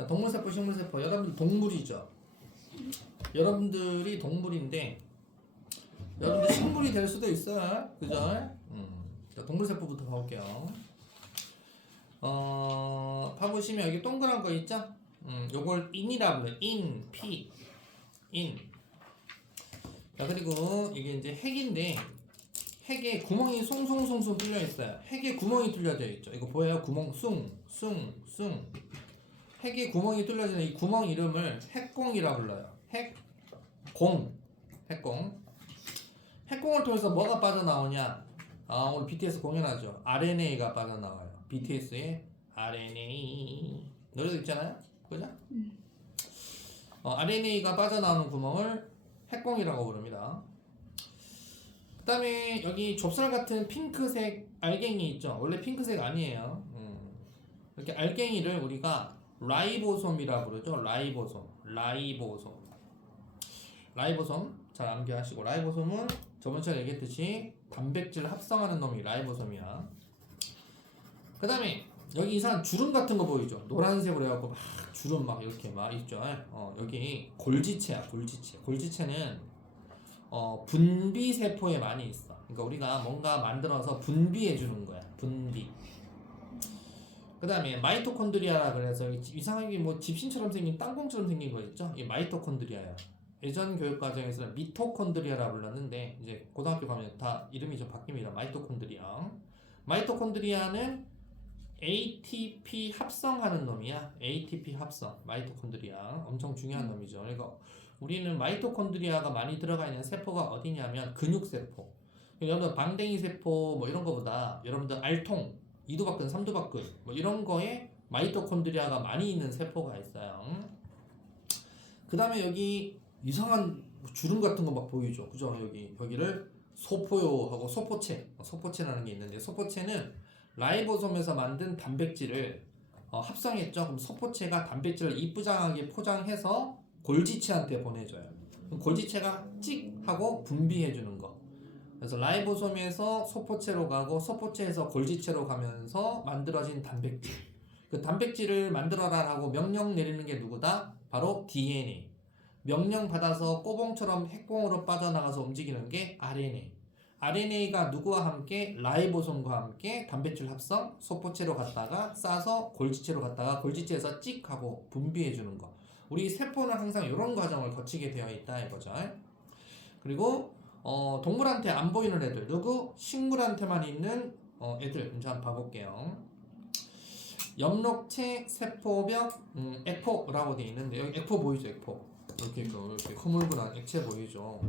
자, 동물세포, 식물세포. 여러분 동물이죠. 여러분들이 동물인데 여러분들 식물이 될 수도 있어요. 그죠? 자, 동물세포부터 가볼게요. 봐보시면 여기 동그란 거 있죠? 요걸 인이라고 불러요. 인. 자, 그리고 이게 이제 핵인데 핵에 구멍이 숭숭숭숭 뚫려 있어요. 핵에 구멍이 뚫려져 있죠. 이거 보여요? 구멍 숭. 핵에 구멍이 뚫려져 있는 이 구멍 이름을 핵공이라고 불러요. 핵공. 핵공을 통해서 뭐가 빠져나오냐? 오늘 BTS 공연하죠. RNA가 빠져나와요. BTS의 RNA 노래도 있잖아요. 그죠? RNA가 빠져나오는 구멍을 핵공이라고 부릅니다. 그 다음에 여기 좁쌀 같은 핑크색 알갱이 있죠. 원래 핑크색 아니에요. 이렇게 알갱이를 우리가 라이보솜이라고 그러죠. 라이보솜 잘 암기하시고, 라이보솜은 저번처럼 얘기했듯이 단백질 합성하는 놈이 라이보솜이야. 그 다음에 여기 이상한 주름 같은 거 보이죠. 노란색으로 해갖고 막 주름 막 이렇게 막 있죠. 여기 골지체야. 골지체는 분비세포에 많이 있어. 그러니까 우리가 뭔가 만들어서 분비해 주는 거야. 분비. 그 다음에 마이토콘드리아라 그래서 이상하게 뭐 집신처럼 생긴 땅콩처럼 생긴 거 있죠? 이 마이토콘드리아야. 예전 교육과정에서는 미토콘드리아라 불렀는데 이제 고등학교 가면 다 이름이 좀 바뀝니다. 마이토콘드리아는 ATP 합성하는 놈이야. ATP 합성. 마이토콘드리아 엄청 중요한 놈이죠. 그러니까 우리는 마이토콘드리아가 많이 들어가 있는 세포가 어디냐면 근육세포. 여러분 방댕이 세포 뭐 이런 거보다 여러분들 알통, 이두박근, 삼두박근 뭐 이런 거에 마이토콘드리아가 많이 있는 세포가 있어요. 그 다음에 여기 이상한 주름 같은 거 막 보이죠. 그죠? 여기를 소포요하고 소포체라는 게 있는데, 소포체는 라이보솜에서 만든 단백질을 합성했죠. 그럼 소포체가 단백질을 이쁘장하게 포장해서 골지체한테 보내줘요. 그럼 골지체가 찍 하고 분비해주는 거. 그래서 라이보솜에서 소포체로 가고 소포체에서 골지체로 가면서 만들어진 단백질. 그 단백질을 만들어라 하고 명령 내리는 게 누구다? 바로 DNA. 명령 받아서 꼬봉처럼 핵공으로 빠져나가서 움직이는 게 RNA. RNA가 누구와 함께? 라이보솜과 함께 단백질 합성, 소포체로 갔다가 싸서 골지체로 갔다가 골지체에서 찍 하고 분비해 주는 거. 우리 세포는 항상 이런 과정을 거치게 되어 있다 이거죠. 그리고 동물한테 안 보이는 애들, 누구? 식물한테만 있는 애들. 이제 한번 봐볼게요. 엽록체, 세포벽, 에포라고 되어 있는데, 여기 에포 보이죠? 에포. 이렇게 흐물흐물한 액체 보이죠?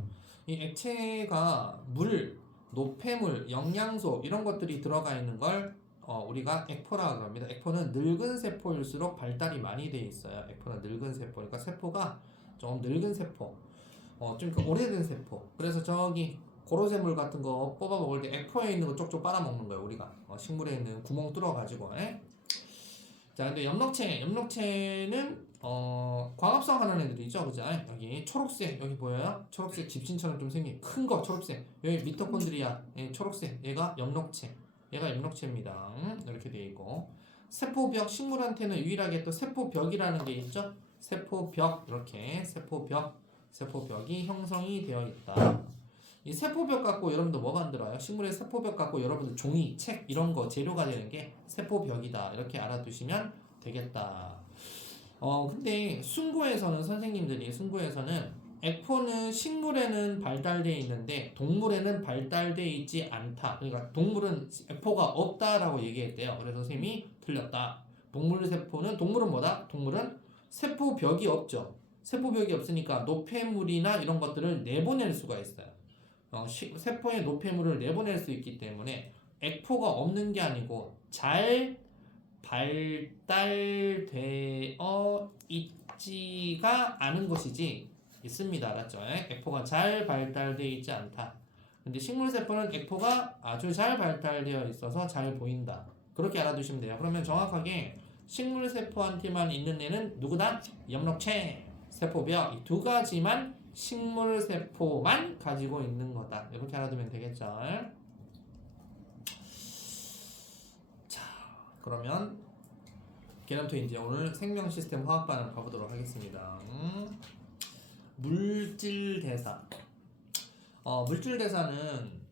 이 액체가 물, 노폐물, 영양소 이런 것들이 들어가 있는 걸 우리가 액포라고 합니다. 액포는 늙은 세포일수록 발달이 많이 돼 있어요. 액포는 늙은 세포. 그러니까 세포가 좀 늙은 세포, 좀 오래된 세포. 그래서 저기 고로쇠물 같은 거 뽑아 먹을 때 액포에 있는 거 쪽쪽 빨아 먹는 거예요. 우리가 식물에 있는 구멍 뚫어 가지고. 자, 근데 엽록체는 광합성 하는 애들이죠. 그죠? 여기 초록색, 여기 보여요? 초록색 집신처럼 좀 생긴 큰 거, 초록색. 여기 미토콘드리아, 초록색. 얘가 엽록체입니다. 이렇게 되어 있고. 세포벽, 식물한테는 유일하게 또 세포벽이라는 게 있죠? 세포벽, 이렇게. 세포벽이 형성이 되어 있다. 이 세포벽 갖고 여러분들 뭐 만들어요? 식물의 세포벽 갖고 여러분들 종이, 책 이런 거 재료가 되는 게 세포벽이다. 이렇게 알아두시면 되겠다. 근데 승부에서는 액포는 식물에는 발달되어 있는데 동물에는 발달되어 있지 않다. 그러니까 동물은 액포가 없다라고 얘기했대요. 그래서 선생님이 틀렸다. 동물은 뭐다? 동물은 세포벽이 없죠. 세포벽이 없으니까 노폐물이나 이런 것들을 내보낼 수가 있어요. 세포의 노폐물을 내보낼 수 있기 때문에 액포가 없는 게 아니고 잘 발달되어 있지가 않은 것이지 있습니다. 알았죠? 액포가 잘 발달되어 있지 않다. 근데 식물세포는 액포가 아주 잘 발달되어 있어서 잘 보인다. 그렇게 알아두시면 돼요. 그러면 정확하게 식물세포한테만 있는 애는 누구다? 엽록체, 세포벽 이 두 가지만 식물세포만 가지고 있는 거다. 이렇게 알아두면 되겠죠. 자, 그러면 계량토 이제 오늘 생명 시스템 화학 반응 가보도록 하겠습니다. 물질 대사. 물질 대사는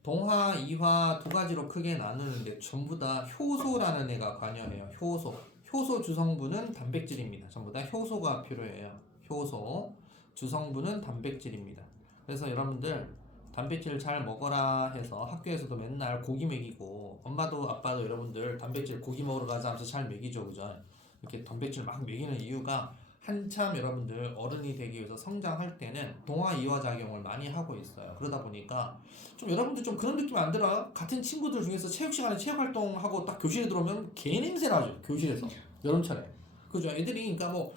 동화, 이화 두 가지로 크게 나누는데 전부 다 효소라는 애가 관여해요. 효소 주성분은 단백질입니다. 전부 다 효소가 필요해요. 효소 주성분은 단백질입니다. 그래서 여러분들 단백질 잘 먹어라 해서 학교에서도 맨날 고기 먹이고, 엄마도 아빠도 여러분들 단백질 고기 먹으러 가자 하면서 잘 먹이죠, 그죠? 이렇게 단백질 막 먹이는 이유가 한참 여러분들 어른이 되기 위해서 성장할 때는 동화 이화 작용을 많이 하고 있어요. 그러다 보니까 좀 여러분들 좀 그런 느낌 안 들어요? 같은 친구들 중에서 체육 시간에 체육 활동하고 딱 교실에 들어오면 개 냄새 나죠, 교실에서. 여름철에. 그죠? 애들이 그러니까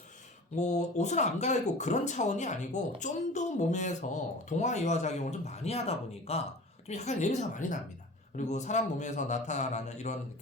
뭐 옷을 안 갈아입고 그런 차원이 아니고 좀 더 몸에서 동화 이화 작용을 좀 많이 하다 보니까 좀 약간 냄새가 많이 납니다. 그리고 사람 몸에서 나타나는 이런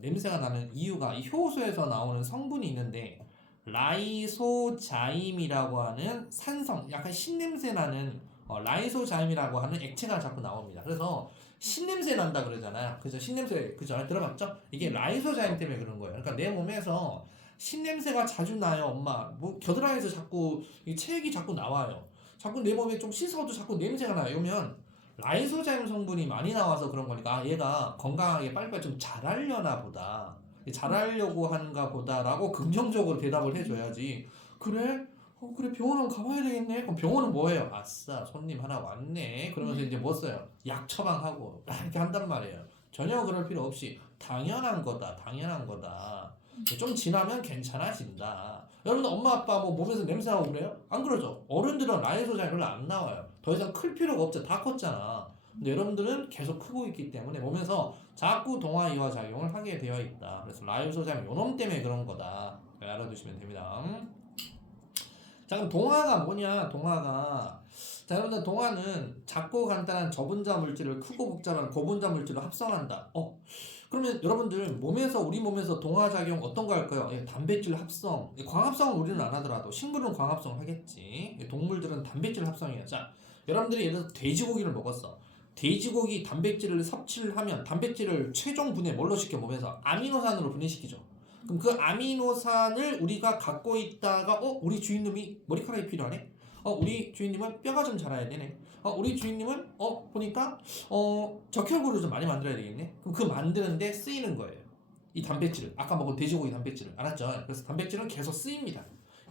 냄새가 나는 이유가 이 효소에서 나오는 성분이 있는데, 라이소자임이라고 하는 산성, 약간 신냄새 나는 라이소자임이라고 하는 액체가 자꾸 나옵니다. 그래서 신냄새 난다 그러잖아요. 그죠? 신냄새, 그죠? 들어봤죠? 이게 라이소자임 때문에 그런 거예요. 그러니까 내 몸에서 신냄새가 자주 나요, 엄마. 뭐 겨드랑이에서 자꾸 이 체액이 자꾸 나와요. 자꾸 내 몸에 좀 씻어도 자꾸 냄새가 나요. 이러면 라이소자임 성분이 많이 나와서 그런 거니까 얘가 건강하게 빨리빨리 좀 자라려나 보다. 잘하려고 하는가 보다라고 긍정적으로 대답을 해줘야지. 그래? 그래, 병원 한번 가봐야 되겠네. 그럼 병원은 뭐예요? 아싸, 손님 하나 왔네. 그러면서 이제 뭐 써요? 약 처방하고 이렇게 한단 말이에요. 전혀 그럴 필요 없이 당연한 거다, 당연한 거다. 좀 지나면 괜찮아진다. 여러분들 엄마 아빠 뭐 몸에서 냄새 나고 그래요? 안 그러죠? 어른들은 라이소자임 별로 안 나와요. 더 이상 클 필요가 없죠. 다 컸잖아. 근데 여러분들은 계속 크고 있기 때문에 몸에서 자꾸 동화 이화 작용을 하게 되어 있다. 그래서 라이소자임 요놈 때문에 그런 거다. 알아두시면 됩니다. 자, 그럼 동화가 뭐냐? 자, 여러분들 동화는 작고 간단한 저분자 물질을 크고 복잡한 고분자 물질로 합성한다. 그러면 여러분들 우리 몸에서 동화 작용 어떤 거 할까요? 단백질 합성. 광합성은 우리는 안 하더라도 식물은 광합성 하겠지. 동물들은 단백질 합성이에요. 자, 여러분들이 예를 들어서 돼지고기를 먹었어. 돼지고기 단백질을 섭취를 하면 단백질을 최종 분해 뭘로 시켜? 몸에서 아미노산으로 분해시키죠. 그럼 그 아미노산을 우리가 갖고 있다가 우리 주인님이 머리카락이 필요하네? 우리 주인님은 뼈가 좀 자라야 되네? 우리 주인님은 보니까 적혈구를 좀 많이 만들어야 되겠네? 그럼 그 만드는데 쓰이는 거예요. 이 단백질을. 아까 먹은 돼지고기 단백질을. 알았죠? 그래서 단백질은 계속 쓰입니다.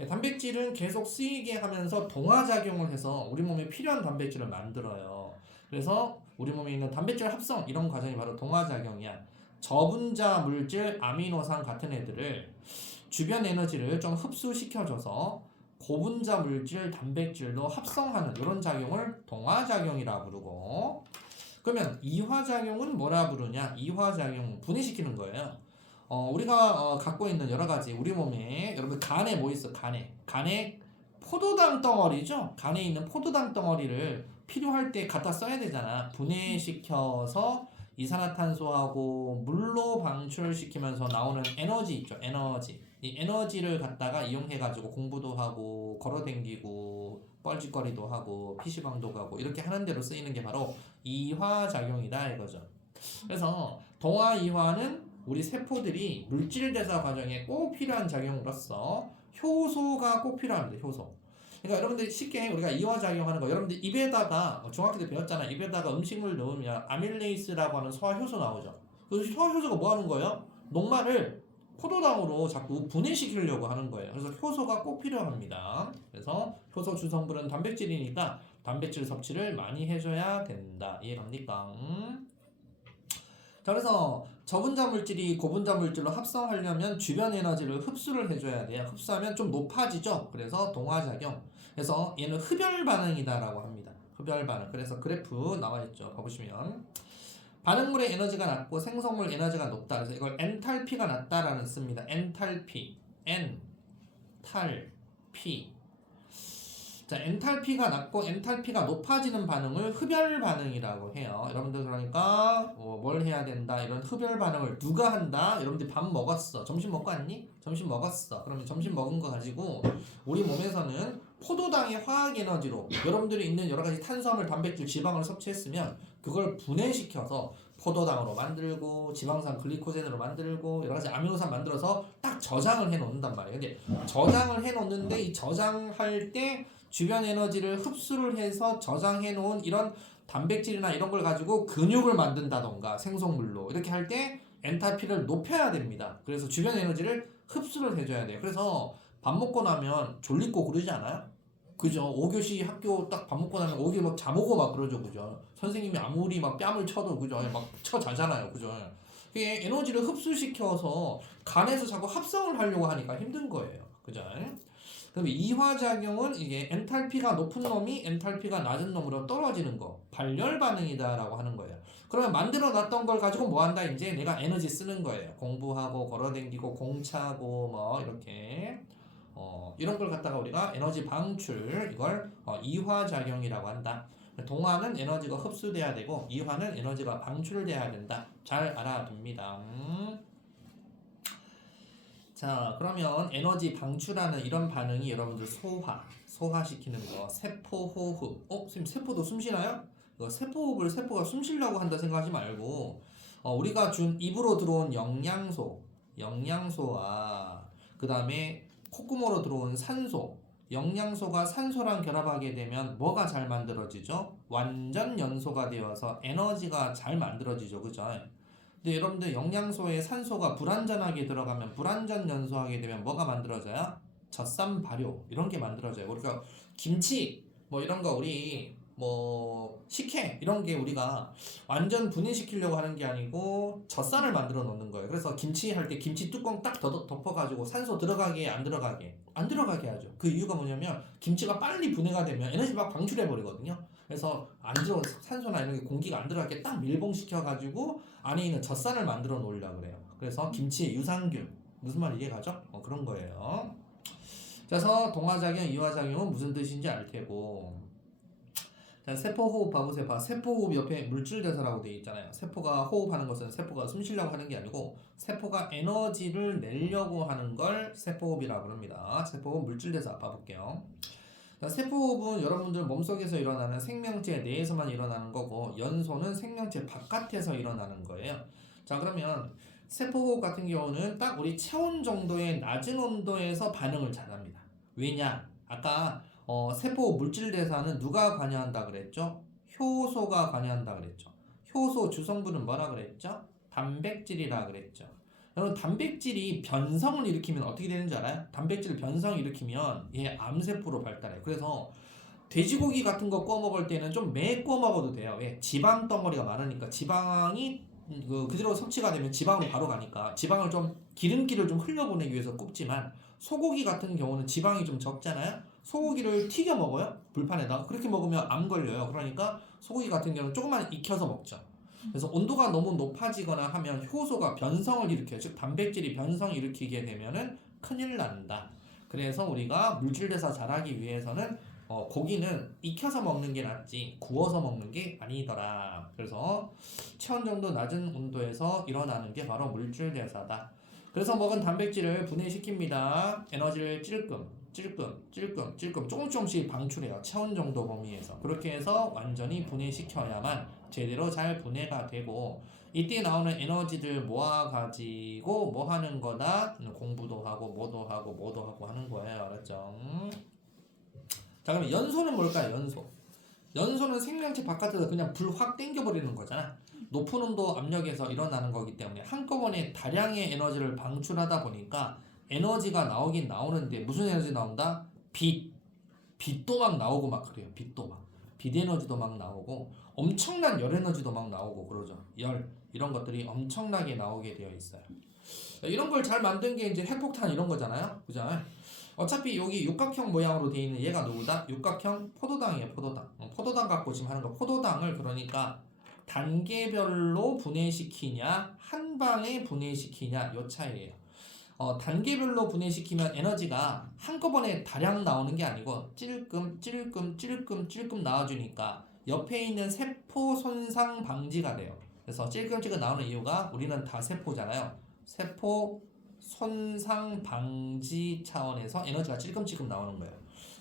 단백질은 계속 쓰이게 하면서 동화작용을 해서 우리 몸에 필요한 단백질을 만들어요. 그래서 우리 몸에 있는 단백질 합성, 이런 과정이 바로 동화작용이야. 저분자 물질, 아미노산 같은 애들을 주변 에너지를 좀 흡수시켜줘서 고분자 물질, 단백질로 합성하는 이런 작용을 동화작용이라 부르고, 그러면 이화작용은 뭐라 부르냐? 이화작용 분해시키는 거예요. 우리가 갖고 있는 여러 가지 우리 몸에, 여러분 간에 뭐 있어? 간에 포도당 덩어리죠? 간에 있는 포도당 덩어리를 필요할 때 갖다 써야 되잖아. 분해시켜서 이산화탄소하고 물로 방출시키면서 나오는 에너지 있죠. 이 에너지를 갖다가 이용해가지고 공부도 하고 걸어댕기고 뻘짓거리도 하고 PC방도 가고 이렇게 하는 대로 쓰이는 게 바로 이화작용이다 이거죠. 그래서 동화 이화는 우리 세포들이 물질 대사 과정에 꼭 필요한 작용으로서 효소가 꼭 필요합니다. 효소. 그러니까 여러분들 쉽게 우리가 이화작용하는 거, 여러분들 입에다가 중학교 때 배웠잖아. 입에다가 음식물 넣으면 아밀레이스라고 하는 소화효소 나오죠. 그 소화효소가 뭐 하는 거예요? 녹말을 포도당으로 자꾸 분해시키려고 하는 거예요. 그래서 효소가 꼭 필요합니다. 그래서 효소 주성분은 단백질이니까 단백질 섭취를 많이 해줘야 된다. 이해갑니까? 자, 그래서 저분자 물질이 고분자 물질로 합성하려면 주변 에너지를 흡수를 해줘야 돼요. 흡수하면 좀 높아지죠. 그래서 동화작용. 그래서 얘는 흡열 반응이다라고 합니다. 흡열 반응. 그래서 그래프 나와 있죠. 봐보시면 반응물의 에너지가 낮고 생성물 에너지가 높다. 그래서 이걸 엔탈피가 낮다라는 씁니다. 엔탈피. 자, 엔탈피가 낮고 엔탈피가 높아지는 반응을 흡열 반응이라고 해요. 여러분들 그러니까 뭘 해야 된다. 이런 흡열 반응을 누가 한다? 여러분들 밥 먹었어. 점심 먹고 왔니? 점심 먹었어. 그러면 점심 먹은 거 가지고 우리 몸에서는 포도당의 화학 에너지로 여러분들이 있는 여러 가지 탄수화물, 단백질, 지방을 섭취했으면 그걸 분해시켜서 포도당으로 만들고 지방산 글리코젠으로 만들고 여러 가지 아미노산 만들어서 딱 저장을 해 놓는단 말이에요. 근데 저장을 해 놓는데 이 저장할 때 주변 에너지를 흡수를 해서 저장해 놓은 이런 단백질이나 이런 걸 가지고 근육을 만든다던가 생성물로 이렇게 할 때 엔탈피를 높여야 됩니다. 그래서 주변 에너지를 흡수를 해줘야 돼요. 그래서 밥 먹고 나면 졸리고 그러지 않아요? 그죠? 5교시 학교 딱 밥 먹고 나면 5교시 막 자모고 막 그러죠. 그죠? 선생님이 아무리 막 뺨을 쳐도 그죠? 막 쳐 자잖아요. 그죠? 그게 에너지를 흡수시켜서 간에서 자꾸 합성을 하려고 하니까 힘든 거예요. 그죠? 그럼 이화작용은 이게 엔탈피가 높은 놈이 엔탈피가 낮은 놈으로 떨어지는 거. 발열 반응이다라고 하는 거예요. 그러면 만들어 놨던 걸 가지고 뭐 한다? 이제 내가 에너지 쓰는 거예요. 공부하고 걸어댕기고 공차고 뭐 이렇게 이런 걸 갖다가 우리가 에너지 방출 이걸 이화작용이라고 한다. 동화는 에너지가 흡수돼야 되고 이화는 에너지가 방출돼야 된다. 잘 알아둡니다. 자, 그러면 에너지 방출하는 이런 반응이 여러분들 소화시키는 거, 세포호흡. 선생님 세포도 숨 쉬나요? 세포호흡을 세포가 숨 쉬려고 한다 생각하지 말고 우리가 준 입으로 들어온 영양소와 그 다음에 콧구멍으로 들어온 산소, 영양소가 산소랑 결합하게 되면 뭐가 잘 만들어지죠? 완전 연소가 되어서 에너지가 잘 만들어지죠, 그죠? 근데 여러분들 영양소에 산소가 불완전하게 들어가면 불완전 연소하게 되면 뭐가 만들어져요? 젖산 발효 이런 게 만들어져요. 그러니까 김치 뭐 이런 거 우리 뭐 식혜 이런 게 우리가 완전 분해시키려고 하는 게 아니고 젖산을 만들어 놓는 거예요. 그래서 김치 할 때 김치 뚜껑 딱 덮어가지고 산소 들어가게 안 들어가게 하죠. 그 이유가 뭐냐면 김치가 빨리 분해가 되면 에너지 막 방출해 버리거든요. 그래서 안 들어온 산소나 이런 게 공기가 안 들어가게 딱 밀봉시켜 가지고 안에 있는 젖산을 만들어 놓으려고 그래요. 그래서 김치의 유산균 무슨 말 이해가죠? 그런 거예요. 그래서 동화작용, 이화작용은 무슨 뜻인지 알 테고. 자, 세포호흡 봐보세요. 세포호흡 옆에 물질대사라고 되어 있잖아요. 세포가 호흡하는 것은 세포가 숨 쉬려고 하는 게 아니고 세포가 에너지를 내려고 하는 걸 세포호흡이라고 합니다. 세포호흡 물질대사 봐볼게요. 자, 세포호흡은 여러분들 몸속에서 일어나는 생명체 내에서만 일어나는 거고 연소는 생명체 바깥에서 일어나는 거예요. 자, 그러면 세포호흡 같은 경우는 딱 우리 체온 정도의 낮은 온도에서 반응을 잘합니다. 왜냐? 아까 세포 물질 대사는 누가 관여한다 그랬죠? 효소가 관여한다 그랬죠. 효소 주성분은 뭐라 그랬죠? 단백질이라 그랬죠. 여러분 단백질이 변성을 일으키면 어떻게 되는 줄 알아요? 단백질 변성을 일으키면 얘 암세포로 발달해요. 그래서 돼지고기 같은 거 구워 먹을 때는 좀 매 구워 먹어도 돼요. 왜? 지방 덩어리가 많으니까 지방이 그대로 섭취가 되면 지방으로 바로 가니까 지방을 좀 기름기를 좀 흘려보내기 위해서 굽지만 소고기 같은 경우는 지방이 좀 적잖아요. 소고기를 튀겨 먹어요. 불판에다가 그렇게 먹으면 암 걸려요. 그러니까 소고기 같은 경우는 조금만 익혀서 먹죠. 그래서 온도가 너무 높아지거나 하면 효소가 변성을 일으켜요. 즉 단백질이 변성 일으키게 되면은 큰일 난다. 그래서 우리가 물질대사 잘하기 위해서는 고기는 익혀서 먹는 게 낫지 구워서 먹는 게 아니더라. 그래서 체온 정도 낮은 온도에서 일어나는 게 바로 물질대사다. 그래서 먹은 단백질을 분해시킵니다. 에너지를 찔끔 조금씩 방출해요. 체온 정도 범위에서. 그렇게 해서 완전히 분해시켜야만 제대로 잘 분해가 되고 이때 나오는 에너지들 모아가지고 뭐 하는 거다? 공부도 하고 뭐도 하고 하는 거예요. 알았죠? 자, 그럼 연소는 뭘까요? 연소는 생명체 바깥에서 그냥 불 확 땡겨버리는 거잖아. 높은 온도 압력에서 일어나는 거기 때문에 한꺼번에 다량의 에너지를 방출하다 보니까 에너지가 나오긴 나오는데 무슨 에너지 나온다? 빛도 막 나오고 막 그래요. 빛 에너지도 막 나오고 엄청난 열 에너지도 막 나오고 그러죠. 이런 것들이 엄청나게 나오게 되어 있어요. 이런 걸 잘 만든 게 이제 핵폭탄 이런 거잖아요. 그죠? 어차피 여기 육각형 모양으로 되어 있는 얘가 누구다? 육각형 포도당이에요. 포도당 갖고 지금 하는 거. 포도당을 그러니까 단계별로 분해시키냐 한 방에 분해시키냐 요 차이예요. 단계별로 분해시키면 에너지가 한꺼번에 다량 나오는 게 아니고 찔끔 나와주니까 옆에 있는 세포 손상 방지가 돼요. 그래서 찔끔찔끔 나오는 이유가 우리는 다 세포잖아요. 세포 손상 방지 차원에서 에너지가 찔끔찔끔 나오는 거예요.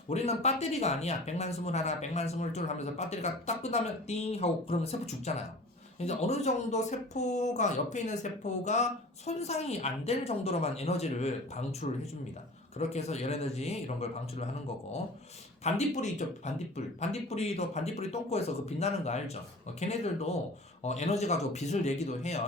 우리는 배터리가 아니야. 100만 스물 하나, 100만 스물 둘 하면서 배터리가 딱 끝나면 띵 하고 그러면 세포 죽잖아요. 이제 어느 정도 세포가 옆에 있는 세포가 손상이 안 될 정도로만 에너지를 방출을 해줍니다. 그렇게 해서 열 에너지 이런 걸 방출을 하는 거고 반딧불이 있죠. 반딧불이 똥꼬에서 그 빛나는 거 알죠? 걔네들도 에너지 가지고 빛을 내기도 해요.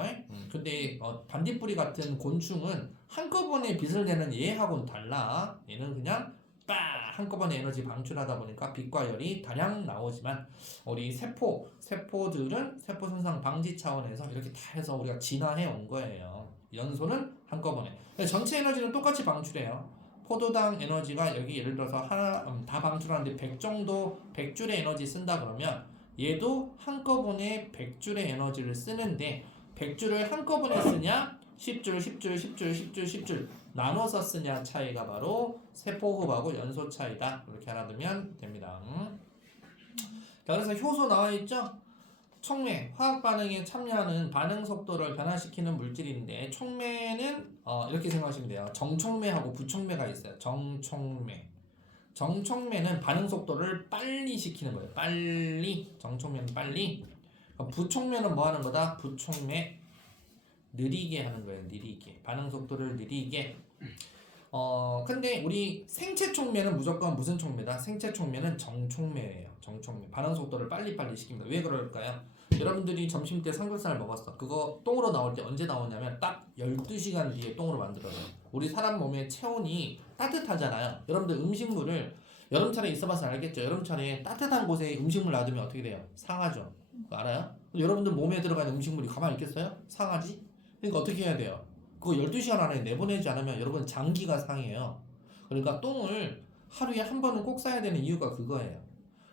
근데 반딧불이 같은 곤충은 한꺼번에 빛을 내는 얘하고는 달라. 얘는 그냥 빡 한꺼번에 에너지 방출하다 보니까 빛과 열이 다량 나오지만 우리 세포들은 세포 손상 방지 차원에서 이렇게 다 해서 우리가 진화해 온 거예요. 연소는 한꺼번에. 전체 에너지는 똑같이 방출해요. 포도당 에너지가 여기 예를 들어서 다 방출하는데 100 정도 100줄의 에너지 쓴다 그러면 얘도 한꺼번에 100줄의 에너지를 쓰는데 100줄을 한꺼번에 쓰냐 10줄 나눠서 쓰냐 차이가 바로 세포호흡하고 연소 차이다. 이렇게 알아두면 됩니다. 자, 그래서 효소 나와 있죠? 촉매, 화학 반응에 참여하는 반응 속도를 변화시키는 물질인데 촉매는 이렇게 생각하시면 돼요. 정촉매하고 부촉매가 있어요. 정촉매는 반응 속도를 빨리 시키는 거예요. 빨리. 정촉매는 빨리. 부촉매는 뭐 하는 거다? 부촉매 느리게 하는 거예요. 느리게. 반응 속도를 느리게. 근데 우리 생체 촉매는 무조건 무슨 촉매다? 생체 촉매는 정촉매예요. 정촉매. 반응 속도를 빨리빨리 시킵니다. 왜 그럴까요? 여러분들이 점심 때 삼겹살 먹었어. 그거 똥으로 나올 때 언제 나오냐면 딱 12시간 뒤에 똥으로 만들어져요. 우리 사람 몸의 체온이 따뜻하잖아요. 여러분들 음식물을 여름철에 있어봐서 알겠죠? 여름철에 따뜻한 곳에 음식물 놔두면 어떻게 돼요? 상하죠. 그거 알아요? 여러분들 몸에 들어가는 음식물이 가만히 있겠어요? 상하지? 그러니까 어떻게 해야 돼요? 그거 12시간 안에 내보내지 않으면 여러분 장기가 상해요. 그러니까 똥을 하루에 한 번은 꼭 싸야 되는 이유가 그거예요.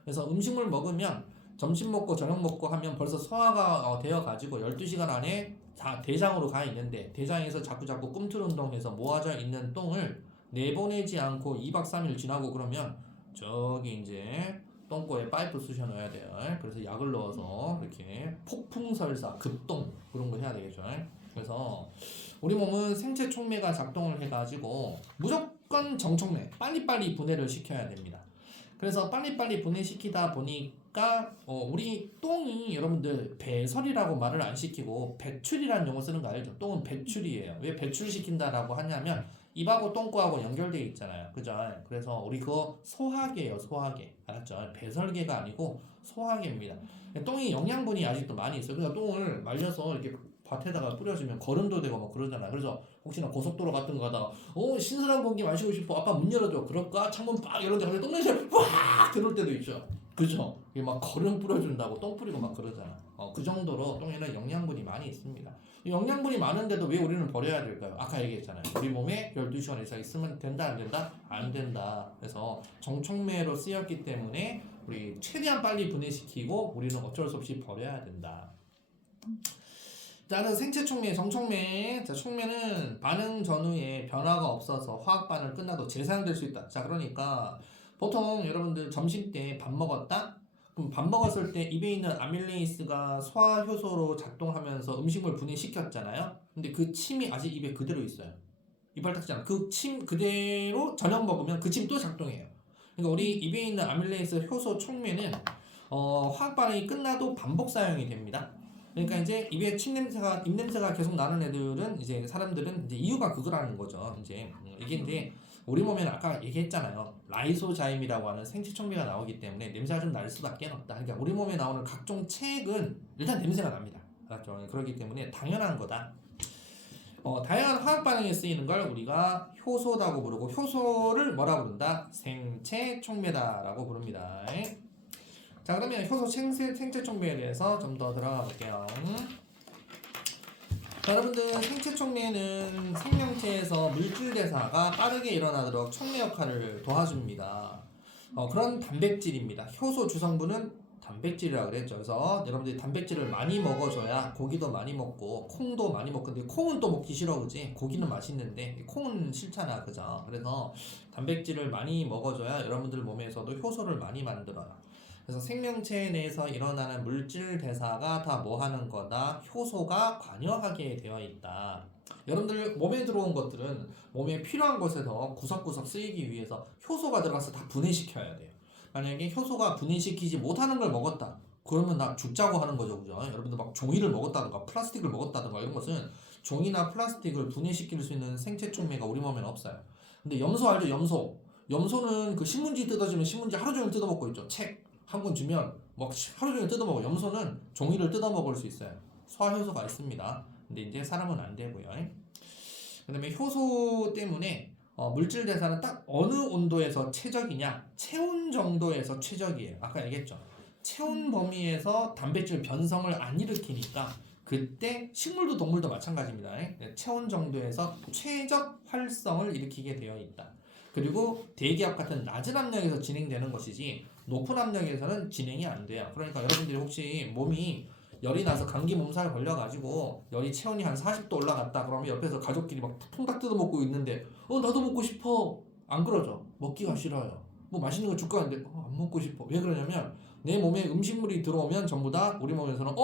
그래서 음식물 먹으면 점심 먹고 저녁 먹고 하면 벌써 소화가 되어 가지고 12시간 안에 다 대장으로 가 있는데 대장에서 자꾸 꿈틀 운동해서 모아져 있는 똥을 내보내지 않고 2박 3일 지나고 그러면 저기 이제 똥꼬에 파이프 쑤셔 넣어야 돼요. 그래서 약을 넣어서 이렇게 폭풍설사 급똥 그런 거 해야 되겠죠. 그래서 우리 몸은 생체 촉매가 작동을 해가지고 무조건 정촉매 빨리빨리 분해를 시켜야 됩니다. 그래서 빨리빨리 분해시키다 보니까 우리 똥이 여러분들 배설이라고 말을 안 시키고 배출이라는 용어 쓰는 거 알죠? 똥은 배출이에요. 왜 배출시킨다라고 하냐면 입하고 똥꼬하고 연결되어 있잖아요. 그죠? 그래서 우리 그거 소화계예요. 소화계. 알았죠? 배설계가 아니고 소화계입니다. 똥이 영양분이 아직도 많이 있어요. 그러니까 똥을 말려서 이렇게 밭에다가 뿌려주면 거름도 되고 막 그러잖아요. 그래서 혹시나 고속도로 같은 거 가다가 신선한 공기 마시고 싶어. 아빠 문 열어줘. 그럴까? 창문 빡 열었는데 갑자기 똥냄새 확 들어올 때도 있죠. 그죠? 막 거름 뿌려준다고 똥 뿌리고 막 그러잖아. 그 정도로 똥에는 영양분이 많이 있습니다. 영양분이 많은데도 왜 우리는 버려야 될까요? 아까 얘기했잖아요. 우리 몸에 12시간 이상 있으면 된다 안 된다? 안 된다. 그래서 정촉매로 쓰였기 때문에 우리 최대한 빨리 분해시키고 우리는 어쩔 수 없이 버려야 된다. 자, 그래서 생체 촉매, 정촉매. 자, 촉매는 반응 전후에 변화가 없어서 화학 반응을 끝나도 재사용될 수 있다. 자, 그러니까 보통 여러분들 점심 때 밥 먹었다? 그럼 밥 먹었을 때 입에 있는 아밀레이스가 소화 효소로 작동하면서 음식물 분해시켰잖아요. 근데 그 침이 아직 입에 그대로 있어요. 이빨 닦지 않아. 그 침 그대로 저녁 먹으면 그 침 또 작동해요. 그러니까 우리 입에 있는 아밀레이스 효소 촉매는 화학 반응이 끝나도 반복 사용이 됩니다. 그러니까 이제 입에 입냄새가 계속 나는 애들은 이제 사람들은 이제 이유가 그거라는 거죠. 이제 이게 이제 우리 몸에는 아까 얘기했잖아요. 라이소자임이라고 하는 생체 촉매가 나오기 때문에 냄새가 좀 날 수밖에 없다. 그러니까 우리 몸에 나오는 각종 체액은 일단 냄새가 납니다. 알았죠? 그렇기 때문에 당연한 거다. 다양한 화학 반응에 쓰이는 걸 우리가 효소라고 부르고 효소를 뭐라고 부른다? 생체 촉매다라고 부릅니다. 자, 그러면 효소 생체 촉매에 대해서 좀 더 들어가 볼게요. 자, 여러분들 생체 촉매는 생명체에서 물질 대사가 빠르게 일어나도록 촉매 역할을 도와줍니다. 그런 단백질입니다. 효소 주성분은 단백질이라고 그랬죠. 그래서 여러분들이 단백질을 많이 먹어줘야 고기도 많이 먹고 콩도 많이 먹고, 근데 콩은 또 먹기 싫어, 그지? 고기는 맛있는데 콩은 싫잖아, 그죠? 그래서 단백질을 많이 먹어줘야 여러분들 몸에서도 효소를 많이 만들어요. 그래서 생명체 내에서 일어나는 물질 대사가 다 뭐 하는 거다? 효소가 관여하게 되어 있다. 여러분들 몸에 들어온 것들은 몸에 필요한 곳에서 구석구석 쓰이기 위해서 효소가 들어가서 다 분해시켜야 돼요. 만약에 효소가 분해시키지 못하는 걸 먹었다. 그러면 나 죽자고 하는 거죠, 그죠? 여러분들 막 종이를 먹었다든가 플라스틱을 먹었다든가 이런 것은 종이나 플라스틱을 분해시킬 수 있는 생체 촉매가 우리 몸에는 없어요. 근데 염소 알죠? 염소. 염소는 그 신문지 뜯어주면 신문지 하루 종일 뜯어먹고 있죠. 책 한 권 주면 막 하루 종일 뜯어먹어. 염소는 종이를 뜯어먹을 수 있어요. 소화효소가 있습니다. 근데 이제 사람은 안 되고요. 그다음에 효소 때문에 물질 대사는 딱 어느 온도에서 최적이냐? 체온 정도에서 최적이에요. 아까 얘기했죠. 체온 범위에서 단백질 변성을 안 일으키니까 그때 식물도 동물도 마찬가지입니다. 체온 정도에서 최적 활성을 일으키게 되어 있다. 그리고 대기압 같은 낮은 압력에서 진행되는 것이지 높은 압력에서는 진행이 안 돼요. 그러니까 여러분들이 혹시 몸이 열이 나서 감기 몸살 걸려가지고 열이 체온이 한 40도 올라갔다 그러면 옆에서 가족끼리 막 통닭 뜯어 먹고 있는데 나도 먹고 싶어 안 그러죠. 먹기가 싫어요. 뭐 맛있는 거 줄까 하는데 안 먹고 싶어. 왜 그러냐면 내 몸에 음식물이 들어오면 전부 다 우리 몸에서는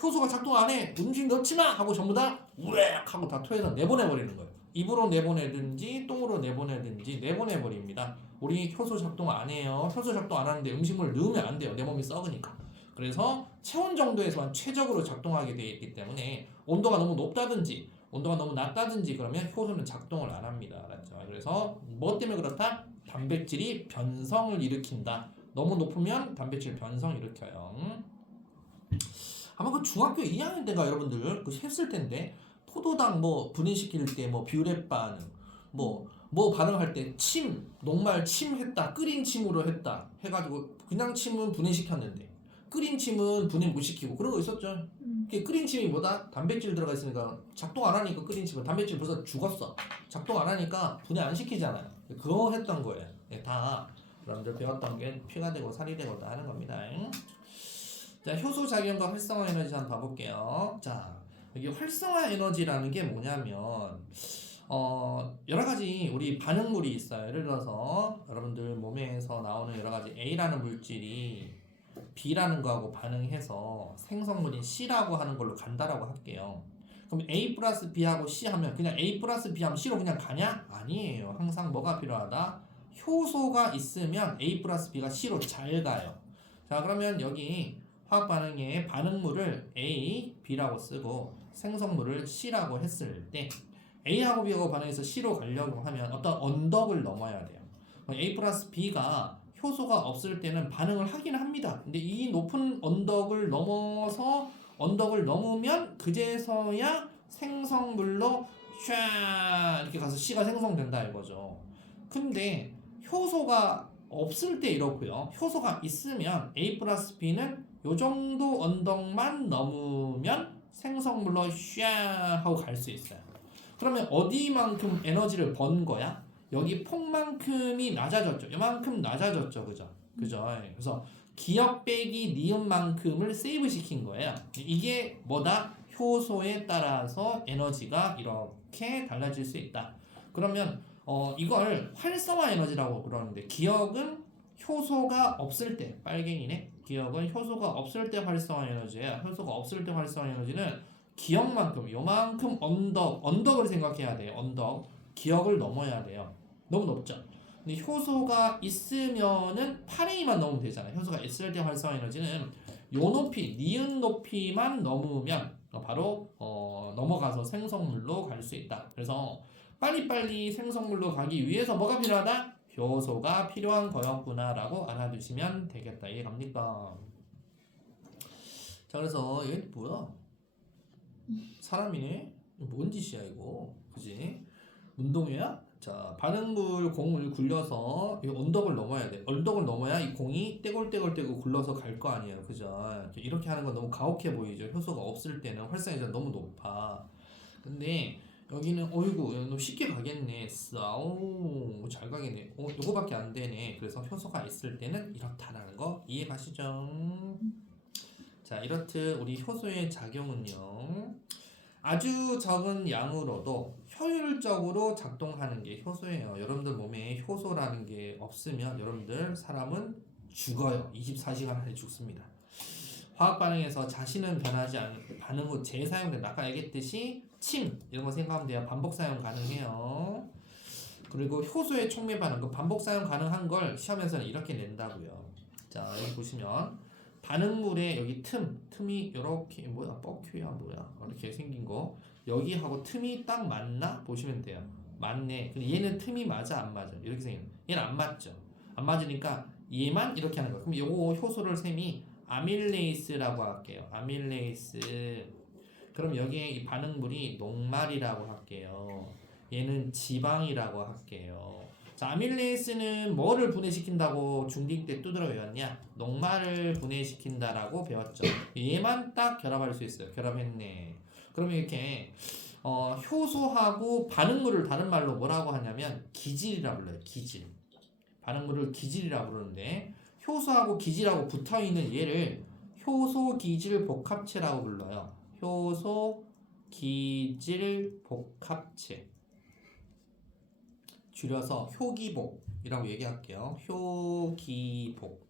효소가 작동 안 해 음식 넣지 마 하고 전부 다 우엑 하고 다 토해서 내보내 버리는 거예요. 입으로 내보내든지 똥으로 내보내든지 내보내 버립니다. 우리 효소 작동 안 해요. 효소 작동 안 하는데 음식물을 넣으면 안 돼요. 내 몸이 썩으니까. 그래서 체온 정도에서만 최적으로 작동하게 되어 있기 때문에 온도가 너무 높다든지 온도가 너무 낮다든지 그러면 효소는 작동을 안 합니다. 알았죠? 그래서 뭐 때문에 그렇다? 단백질이 변성을 일으킨다. 너무 높으면 단백질 변성 일으켜요. 아마 그 중학교 2학년 때가 여러분들 그 했을 텐데 포도당 뭐 분해시킬 때 뭐 뷰렛 반응 뭐 반응할 때 침 녹말 침 했다 끓인 침으로 했다 해가지고 그냥 침은 분해시켰는데 끓인 침은 분해 못 시키고 그런 거 있었죠. 끓인 침이 뭐다? 단백질 들어가 있으니까 작동 안 하니까 끓인 침은 단백질 벌써 죽었어. 작동 안 하니까 분해 안 시키잖아요. 그거 했던 거예요. 다 여러분들 배웠던 게 피가 되고 살이 되고 다 하는 겁니다. 자, 효소 작용과 활성화 에너지 한번 봐볼게요. 자, 여기 활성화 에너지라는 게 뭐냐면 여러 가지 우리 반응물이 있어요. 예를 들어서 여러분들 몸에서 나오는 여러 가지 A라는 물질이 B라는 거하고 반응해서 생성물인 C라고 하는 걸로 간다라고 할게요. 그럼 A 플러스 B하고 C 하면 그냥 A 플러스 B 하면 C로 그냥 가냐? 아니에요. 항상 뭐가 필요하다? 효소가 있으면 A 플러스 B가 C로 잘 가요. 자, 그러면 여기 화학 반응의 반응물을 A, B라고 쓰고 생성물을 C라고 했을 때 A하고 B하고 반응해서 C로 가려고 하면 어떤 언덕을 넘어야 돼요. A 플러스 B가 효소가 없을 때는 반응을 하긴 합니다. 근데 이 높은 언덕을 넘어서 언덕을 넘으면 그제서야 생성물로 샤 이렇게 가서 C가 생성된다 이거죠. 근데 효소가 없을 때 이렇고요. 효소가 있으면 A 플러스 B는 요 정도 언덕만 넘으면 생성물로 샤 하고 갈 수 있어요. 그러면 어디만큼 에너지를 번 거야? 여기 폭만큼이 낮아졌죠. 이만큼 낮아졌죠. 그죠? 그래서 기억 빼기 니은만큼을 세이브 시킨 거예요. 이게 뭐다? 효소에 따라서 에너지가 이렇게 달라질 수 있다. 그러면 이걸 활성화 에너지라고 그러는데 기억은 효소가 없을 때 빨갱이네. 기억은 효소가 없을 때 활성화 에너지예요. 효소가 없을 때 활성화 에너지는 기억만큼 요만큼 언덕을 생각해야 돼요. 언덕 기억을 넘어야 돼요. 너무 높죠. 근데 효소가 있으면은 8A만 넘으면 되잖아요. 효소가 있을 때 활성화 에너지는 요 높이 니은 높이만 넘으면 바로 넘어가서 생성물로 갈 수 있다. 그래서 빨리빨리 생성물로 가기 위해서 뭐가 필요하다? 효소가 필요한 거였구나라고 알아두시면 되겠다. 이해갑니까? 자, 그래서 얘 뭐야? 사람이네? 뭔 짓이야 이거? 그지? 운동회야? 자, 반응물 공을 굴려서 이 언덕을 넘어야 돼. 언덕을 넘어야 이 공이 떼굴떼굴 굴러서 갈 거 아니에요. 그죠? 이렇게 하는 건 너무 가혹해 보이죠. 효소가 없을 때는 활성에서 너무 높아. 근데 여기는 어이구 너무 쉽게 가겠네. 아우 잘 가겠네. 요거밖에 안 되네. 그래서 효소가 있을 때는 이렇다라는 거 이해 가시죠? 자, 이렇듯 우리 효소의 작용은요. 아주 적은 양으로도 효율적으로 작동하는 게 효소예요. 여러분들 몸에 효소라는 게 없으면 여러분들 사람은 죽어요. 24시간 안에 죽습니다. 화학 반응에서 자신은 변하지 않는 반응 후 재사용된다. 아까 얘기했듯이 침 이런 거 생각하면 돼요. 반복 사용 가능해요. 그리고 효소의 촉매 반응 그 반복 사용 가능한 걸 시험에서는 이렇게 낸다고요. 자, 여기 보시면 반응물에 여기 틈이 이렇게 뭐야 뻑큐야 뭐야 이렇게 생긴 거 여기하고 틈이 딱 맞나 보시면 돼요. 맞네. 근데 얘는 틈이 맞아 안 맞아 이렇게 생긴 얘는 안 맞죠. 안 맞으니까 얘만 이렇게 하는 거야. 그럼 요거 효소를 셈이 아밀레이스라고 할게요. 아밀레이스. 그럼 여기에 이 반응물이 녹말이라고 할게요. 얘는 지방이라고 할게요. 자, 아밀레이스는 뭐를 분해시킨다고 중딩 때 두드러 외웠냐? 녹말을 분해시킨다라고 배웠죠. 얘만 딱 결합할 수 있어요. 결합했네. 그러면 이렇게 효소하고 반응물을 다른 말로 뭐라고 하냐면 기질이라 불러요. 기질. 반응물을 기질이라 부르는데 효소하고 기질하고 붙어있는 얘를 효소 기질 복합체라고 불러요. 효소 기질 복합체. 줄여서 효기복이라고 얘기할게요. 효기복.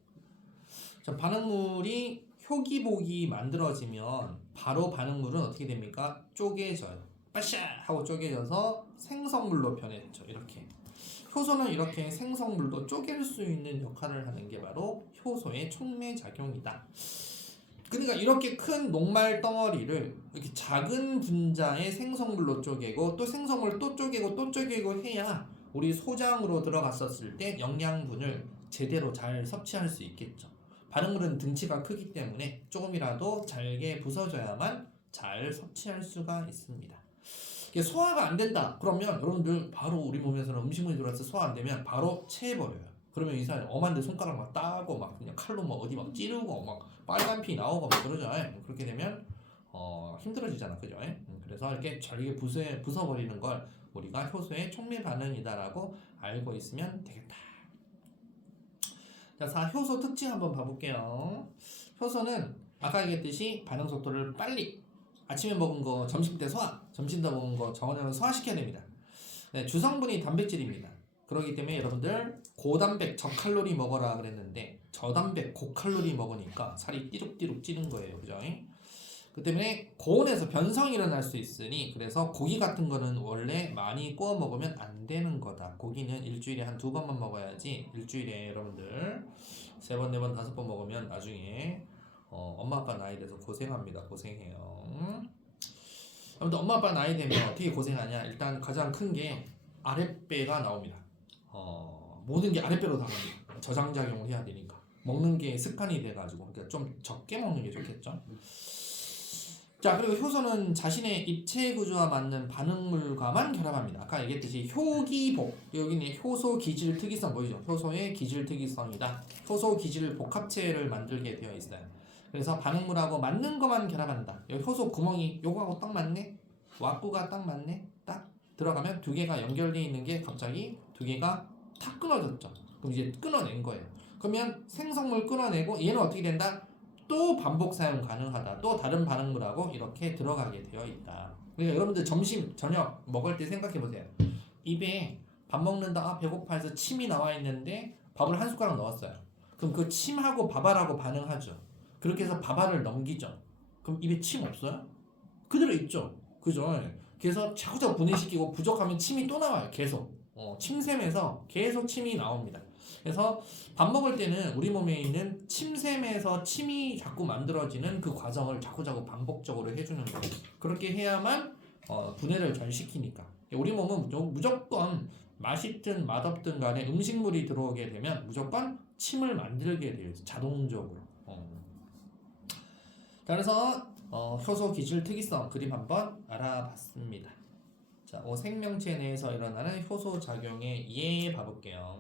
자, 반응물이 효기복이 만들어지면 바로 반응물은 어떻게 됩니까? 쪼개져요. 빠샤 하고 쪼개져서 생성물로 변했죠. 이렇게. 효소는 이렇게 생성물도 쪼갤 수 있는 역할을 하는 게 바로 효소의 촉매작용이다. 그러니까 이렇게 큰 녹말 덩어리를 이렇게 작은 분자의 생성물로 쪼개고 또 생성물을 또 쪼개고 또 쪼개고 해야 우리 소장으로 들어갔었을 때 영양분을 제대로 잘 섭취할 수 있겠죠. 반응물은 등치가 크기 때문에 조금이라도 잘게 부서져야만 잘 섭취할 수가 있습니다. 이게 소화가 안 된다. 그러면 여러분들 바로 우리 몸에서는 음식물이 들어와서 소화 안 되면 바로 체해버려요. 그러면 이 사람이 엄한데 손가락 막 따고 막 그냥 칼로 막 어디 막 찌르고 막 빨간 피 나오고 막 그러죠. 그렇게 되면 힘들어지잖아, 그죠? 그래서 이렇게 잘게 부숴버리는 걸 우리가 효소의 촉매 반응이다라고 알고 있으면 되겠다. 자, 효소 특징 한번 봐볼게요. 효소는 아까 얘기했듯이 반응 속도를 빨리 아침에 먹은 거 점심 때 소화, 점심 때 먹은 거 저녁에 소화시켜야 됩니다. 네, 주성분이 단백질입니다. 그렇기 때문에 여러분들 고단백 저칼로리 먹어라 그랬는데 저단백 고칼로리 먹으니까 살이 띠룩띠룩 찌는 거예요. 그죠? 그 때문에 고온에서 변성이 일어날 수 있으니 그래서 고기 같은 거는 원래 많이 구워 먹으면 안 되는 거다. 고기는 일주일에 한 2번만 먹어야지. 일주일에 여러분들 3번, 4번, 5번 먹으면 나중에 엄마 아빠 나이 돼서 고생합니다. 고생해요. 아무튼 엄마 아빠 나이 되면 어떻게 고생하냐? 일단 가장 큰 게 아랫배가 나옵니다. 모든 게 아랫배로 다 갑니다. 저장작용을 해야 되니까 먹는 게 습관이 돼가지고 그러니까 좀 적게 먹는 게 좋겠죠. 자, 그리고 효소는 자신의 입체 구조와 맞는 반응물과만 결합합니다. 아까 얘기했듯이 효기복, 여기는 효소 기질 특이성 보이죠? 효소의 기질 특이성이다. 효소 기질 복합체를 만들게 되어 있어요. 그래서 반응물하고 맞는 것만 결합한다. 여기 효소 구멍이 요거하고 딱 맞네? 왁구가 딱 맞네? 딱 들어가면 두 개가 연결되어 있는 게 갑자기 두 개가 탁 끊어졌죠. 그럼 이제 끊어낸 거예요. 그러면 생성물 끊어내고 얘는 어떻게 된다? 또 반복 사용 가능하다. 또 다른 반응물하고 이렇게 들어가게 되어 있다. 그러니까 여러분들 점심, 저녁 먹을 때 생각해 보세요. 입에 밥 먹는다, 아 배고파 해서 침이 나와 있는데 밥을 한 숟가락 넣었어요. 그럼 그 침하고 밥알하고 반응하죠. 그렇게 해서 밥알을 넘기죠. 그럼 입에 침 없어요? 그대로 있죠. 그죠? 그래서 자꾸자꾸 분해시키고 부족하면 침이 또 나와요. 계속. 침샘에서 계속 침이 나옵니다. 그래서 밥 먹을 때는 우리 몸에 있는 침샘에서 침이 자꾸 만들어지는 그 과정을 자꾸자꾸 반복적으로 해주는 거예요. 그렇게 해야만 분해를 잘 시키니까. 우리 몸은 무조건 맛있든 맛없든 간에 음식물이 들어오게 되면 무조건 침을 만들게 돼요. 자동적으로. 자, 그래서 효소 기질 특이성 그림 한번 알아봤습니다. 자, 생명체 내에서 일어나는 효소 작용의 예 봐볼게요.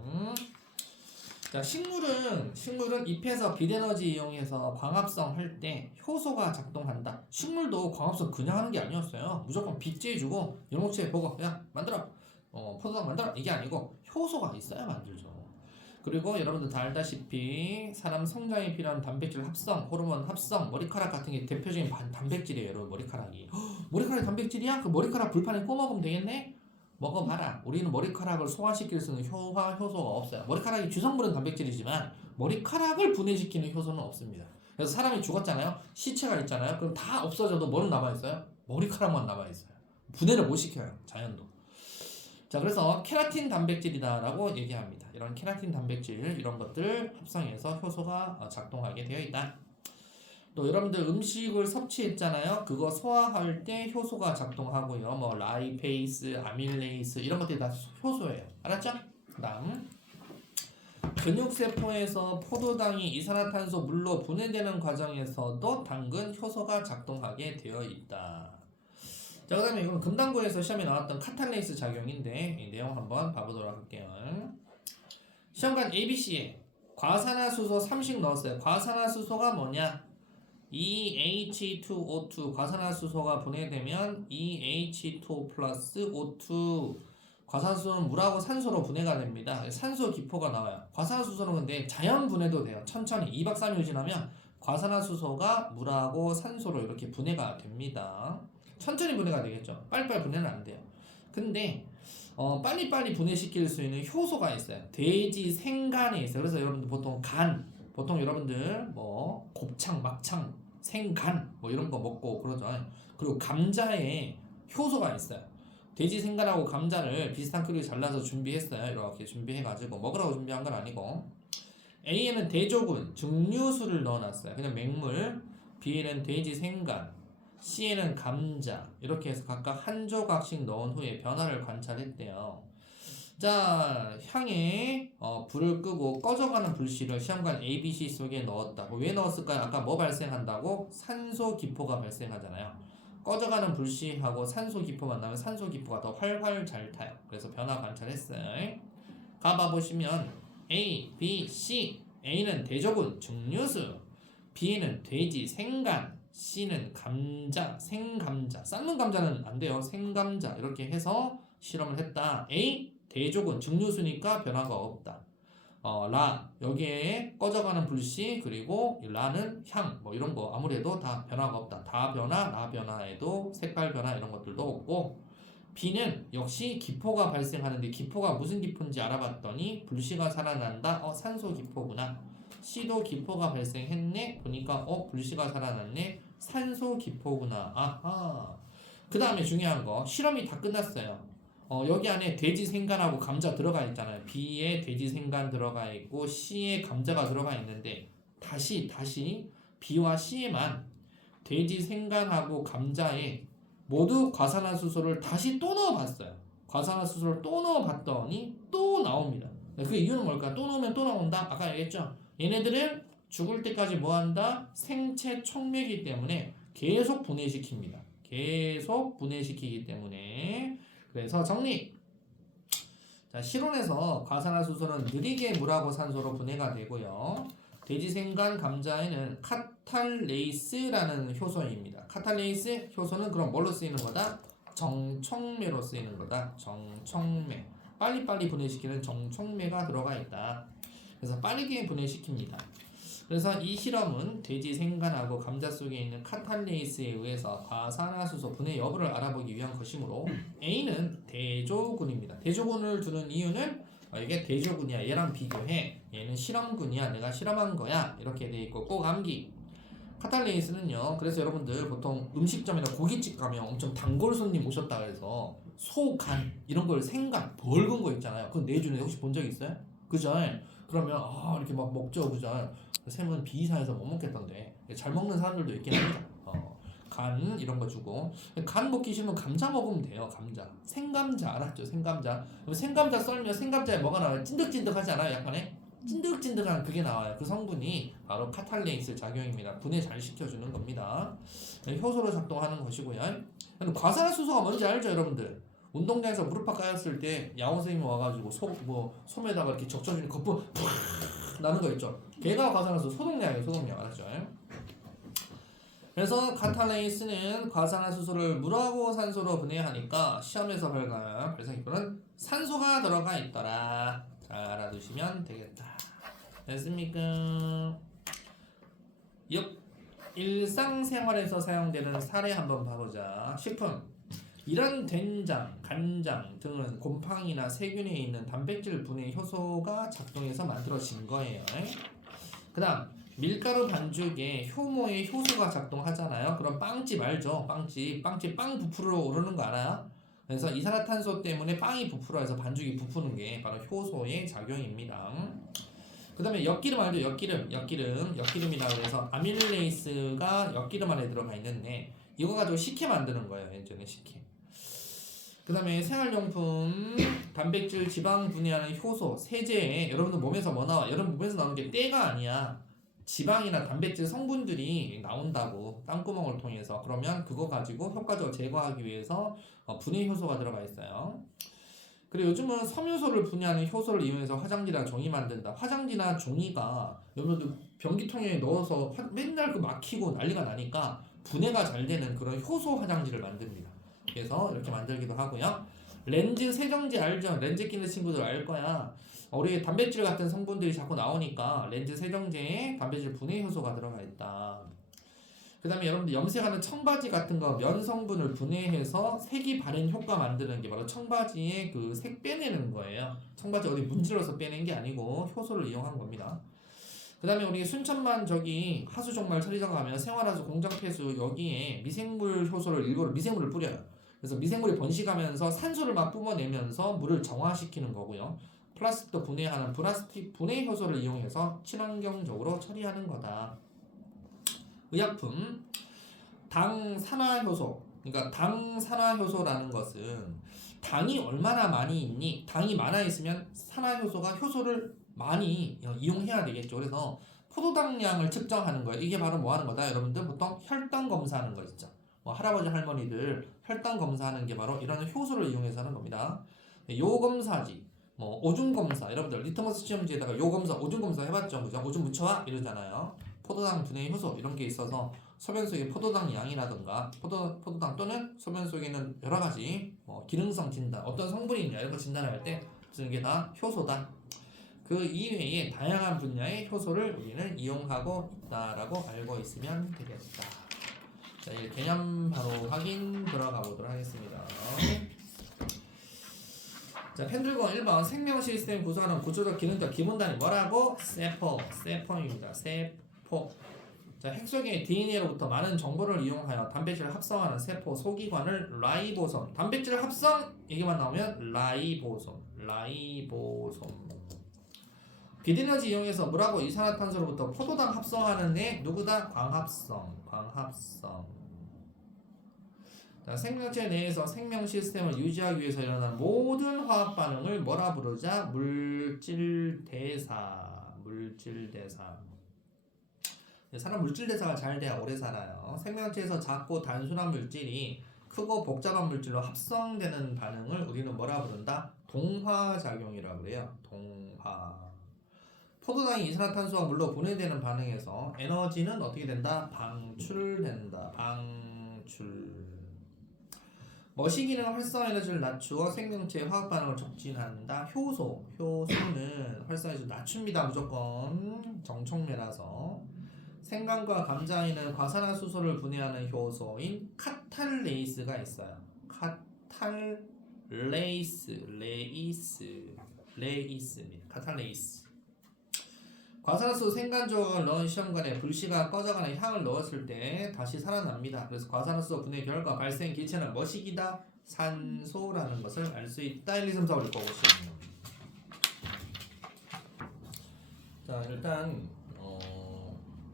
자, 식물은 잎에서 빛에너지 이용해서 광합성 할 때 효소가 작동한다. 식물도 광합성 그냥 하는 게 아니었어요. 무조건 빛 쬐주고 연목체 보고 야 만들어 포도당 만들어 이게 아니고 효소가 있어야 만들죠. 그리고 여러분들 다 알다시피 사람 성장에 필요한 단백질 합성, 호르몬 합성, 머리카락 같은 게 대표적인 단백질이에요. 여러분 머리카락이 머리카락이 단백질이야? 그 머리카락 불판에 구워 먹으면 되겠네? 먹어봐라. 우리는 머리카락을 소화시킬 수 있는 효소가 없어요. 머리카락이 주성분은 단백질이지만 머리카락을 분해시키는 효소는 없습니다. 그래서 사람이 죽었잖아요. 시체가 있잖아요. 그럼 다 없어져도 뭐는 남아있어요? 머리카락만 남아있어요. 분해를 못 시켜요. 자연도. 자, 그래서 케라틴 단백질이다라고 얘기합니다. 이런 케라틴 단백질 이런 것들 합성해서 효소가 작동하게 되어 있다. 또 여러분들 음식을 섭취했잖아요. 그거 소화할 때 효소가 작동하고요. 뭐 라이페이스, 아밀레이스 이런 것들이 다 효소예요. 알았죠? 그다음 근육세포에서 포도당이 이산화탄소 물로 분해되는 과정에서도 당근 효소가 작동하게 되어 있다. 자, 그 다음에 이건 금당구에서 시험에 나왔던 카탈레이스 작용인데 이 내용 한번 봐보도록 할게요. 시험관 ABC에 과산화수소 3씩 넣었어요. 과산화수소가 뭐냐? EH2O2 과산화수소가 분해되면 EH2 플러스 O2 과산화수소는 물하고 산소로 분해가 됩니다. 산소 기포가 나와요. 과산화수소는 근데 자연 분해도 돼요. 천천히 2박 3일 지나면 과산화수소가 물하고 산소로 이렇게 분해가 됩니다. 천천히 분해가 되겠죠. 빨리빨리 분해는 안 돼요. 근데 빨리빨리 분해시킬 수 있는 효소가 있어요. 돼지 생간에 있어요. 그래서 여러분들 보통 여러분들 뭐 곱창, 막창, 생간 뭐 이런 거 먹고 그러죠. 그리고 감자에 효소가 있어요. 돼지 생간하고 감자를 비슷한 크기로 잘라서 준비했어요. 이렇게 준비해가지고 먹으라고 준비한 건 아니고 A에는 대조군, 증류수를 넣어놨어요. 그냥 맹물. B에는 돼지 생간, C에는 감자 이렇게 해서 각각 한 조각씩 넣은 후에 변화를 관찰했대요. 자, 향에 불을 끄고 꺼져가는 불씨를 시험관 ABC 속에 넣었다. 왜 넣었을까요? 아까 뭐 발생한다고? 산소 기포가 발생하잖아요. 꺼져가는 불씨하고 산소 기포만 나면 산소 기포가 더 활활 잘 타요. 그래서 변화 관찰했어요. 가봐보시면 A, B, C. A는 대조군, 증류수. B는 돼지, 생간. C는 감자, 생감자. 삶은 감자는 안 돼요. 생감자. 이렇게 해서 실험을 했다. A, 대조군, 증류수니까 변화가 없다. 라, 여기에 꺼져가는 불씨, 그리고 라는 향, 뭐 이런 거 아무래도 다 변화가 없다. 다 변화, 라 변화에도 색깔 변화 이런 것들도 없고, B는 역시 기포가 발생하는데 기포가 무슨 기포인지 알아봤더니 불씨가 살아난다. 산소 기포구나. C도 기포가 발생했네. 보니까 불씨가 살아났네. 산소 기포구나. 아하. 그 다음에 중요한 거 실험이 다 끝났어요. 여기 안에 돼지 생간하고 감자 들어가 있잖아요. B에 돼지 생간 들어가 있고 C에 감자가 들어가 있는데 다시 B와 C에만 돼지 생간하고 감자에 모두 과산화수소를 다시 또 넣어봤어요. 과산화수소를 또 넣어봤더니 또 나옵니다. 그 이유는 뭘까? 또 넣으면 또 나온다. 아까 얘기했죠. 얘네들은 죽을 때까지 뭐한다? 생체 촉매이기 때문에 계속 분해시킵니다. 계속 분해시키기 때문에 그래서 정리! 자, 실온에서 과산화수소는 느리게 물하고 산소로 분해가 되고요. 돼지생간 감자에는 카탈레이스라는 효소입니다. 카탈레이스 효소는 그럼 뭘로 쓰이는 거다? 정촉매로 쓰이는 거다. 정촉매. 빨리빨리 분해시키는 정촉매가 들어가 있다. 그래서 빠르게 분해시킵니다. 그래서 이 실험은 돼지 생간하고 감자 속에 있는 카탈레이스에 의해서 과산화수소 분해 여부를 알아보기 위한 것이므로 A는 대조군입니다. 대조군을 두는 이유는 이게 대조군이야. 얘랑 비교해. 얘는 실험군이야. 내가 실험한 거야. 이렇게 돼 있고 꼭 암기. 카탈레이스는요. 그래서 여러분들 보통 음식점이나 고깃집 가면 엄청 단골 손님 오셨다 그래서 소, 간 이런 걸 생간 벌건 거 있잖아요. 그거 내주는 혹시 본 적 있어요? 그죠? 그러면 이렇게 막 먹죠, 그죠? 샘은 비이사해서 못 먹겠던데 잘 먹는 사람들도 있긴 합니다. 간 이런 거 주고 간 먹기 싫으면 감자 먹으면 돼요. 감자 생감자 알았죠? 생감자 생감자 썰면 생감자에 뭐가 나와요? 찐득찐득하지 않아요? 약간의 찐득찐득한 그게 나와요. 그 성분이 바로 카탈레이스 작용입니다. 분해 잘 시켜주는 겁니다. 효소로 작동하는 것이고요. 과산화수소가 뭔지 알죠, 여러분들? 운동장에서 무릎팍 까였을 때 야구 선생님이 와가지고 솜에다가 이렇게 적셔주는 거품 팍 나는 거 있죠. 걔가 과산화수소 소독약이에요. 소독약 알았죠? 그래서 카탈레이스는 과산화수소를 물하고 산소로 분해하니까 시험에서 발견한 발생기포는 산소가 들어가 있더라. 잘 알아두시면 되겠다. 됐습니까? 일상생활에서 사용되는 사례 한번 봐보자. 식품 이런 된장, 간장 등은 곰팡이나 세균에 있는 단백질 분해 효소가 작동해서 만들어진 거예요. 그 다음 밀가루 반죽에 효모의 효소가 작동하잖아요. 그럼 빵집 알죠? 빵집 빵 부풀어 오르는 거 알아요? 그래서 이산화탄소 때문에 빵이 부풀어서 반죽이 부푸는 게 바로 효소의 작용입니다. 그 다음에 엿기름 알죠? 엿기름이라고 해서 아밀레이스가 엿기름 안에 들어가 있는데 이거 가지고 식혜 만드는 거예요. 예전에 식혜. 그 다음에 생활용품, 단백질, 지방 분해하는 효소, 세제. 여러분들 몸에서 뭐 나와? 여러분 몸에서 나오는 게 때가 아니야. 지방이나 단백질 성분들이 나온다고, 땀구멍을 통해서. 그러면 그거 가지고 효과적으로 제거하기 위해서 분해 효소가 들어가 있어요. 그리고 요즘은 섬유소를 분해하는 효소를 이용해서 화장지나 종이 만든다. 화장지나 종이가 여러분들 변기통에 넣어서 맨날 그 막히고 난리가 나니까 분해가 잘 되는 그런 효소 화장지를 만듭니다. 그래서 이렇게 만들기도 하고요. 렌즈 세정제 알죠? 렌즈 끼는 친구들 알 거야. 우리 단백질 같은 성분들이 자꾸 나오니까 렌즈 세정제에 단백질 분해 효소가 들어가 있다. 그 다음에 여러분들 염색하는 청바지 같은 거 면 성분을 분해해서 색이 바른 효과 만드는 게 바로 청바지에 그 색 빼내는 거예요. 청바지 어디 문질러서 빼낸 게 아니고 효소를 이용한 겁니다. 그 다음에 우리 순천만 저기 하수종말 처리장 가면 생활하수 공장 폐수 여기에 미생물 효소를 일부러 미생물을 뿌려요. 그래서 미생물이 번식하면서 산소를 막 뿜어내면서 물을 정화시키는 거고요. 플라스틱도 분해하는 플라스틱 분해 효소를 이용해서 친환경적으로 처리하는 거다. 의약품 당산화효소. 그러니까 당산화효소라는 것은 당이 얼마나 많이 있니? 당이 많아 있으면 산화효소가 효소를 많이 이용해야 되겠죠. 그래서 포도당량을 측정하는 거예요. 이게 바로 뭐 하는 거다? 여러분들 보통 혈당 검사하는 거 있죠. 뭐 할아버지 할머니들 혈당 검사하는 게 바로 이런 효소를 이용해서 하는 겁니다. 요 검사지, 뭐 오줌 검사, 여러분들 리트머스 시험지에다가 요 검사, 오줌 검사 해봤죠, 그죠? 오줌 묻혀와 이러잖아요. 포도당 분해 효소 이런 게 있어서 소변 속의 포도당 양이라든가 포도당 또는 소변 속에 있는 여러 가지 기능성 진단, 어떤 성분이 있냐 이런 거 진단할 때 쓰는 게 다 효소다. 그 이외에 다양한 분야의 효소를 우리는 이용하고 있다라고 알고 있으면 되겠다. 자, 이 개념 바로 확인 들어가 보도록 하겠습니다. 자, 펜들건 1번 생명 시스템 구성하는 구조적 기능적 기본 단위 뭐라고? 세포입니다. 세포. 자, 핵 속의 DNA로부터 많은 정보를 이용하여 단백질을 합성하는 세포 소기관을 라이보솜. 단백질 합성 얘기만 나오면 라이보솜. 비드에너지 이용해서 물하고 이산화탄소로부터 포도당 합성하는 애 누구다? 광합성. 자, 생명체 내에서 생명 시스템을 유지하기 위해서 일어나는 모든 화학 반응을 뭐라 부르자? 물질대사. 사람 물질대사가 잘 돼야 오래 살아요. 생명체에서 작고 단순한 물질이 크고 복잡한 물질로 합성되는 반응을 우리는 뭐라 부른다? 동화작용이라고 그래요. 동화. 포도당이 이산화탄소와 물로 분해되는 반응에서 에너지는 어떻게 된다? 방출된다. 머시기능 활성화 에너지를 낮추어 생명체의 화학 반응을 촉진한다. 효소는 활성화 에너지를 낮춥니다. 무조건 정촉매라서. 생강과 감자에는 과산화수소를 분해하는 효소인 카탈레이스가 있어요. 카탈레이스. 과산화수소 생간 조각을 넣은 시험관에 불씨가 꺼져가는 향을 넣었을 때 다시 살아납니다. 그래서 과산화수소 분해 결과 발생 기체는 뭐시기다? 산소라는 것을 알 수 있다. 1, 2, 3, 4, 5 읽어보시면. 자, 일단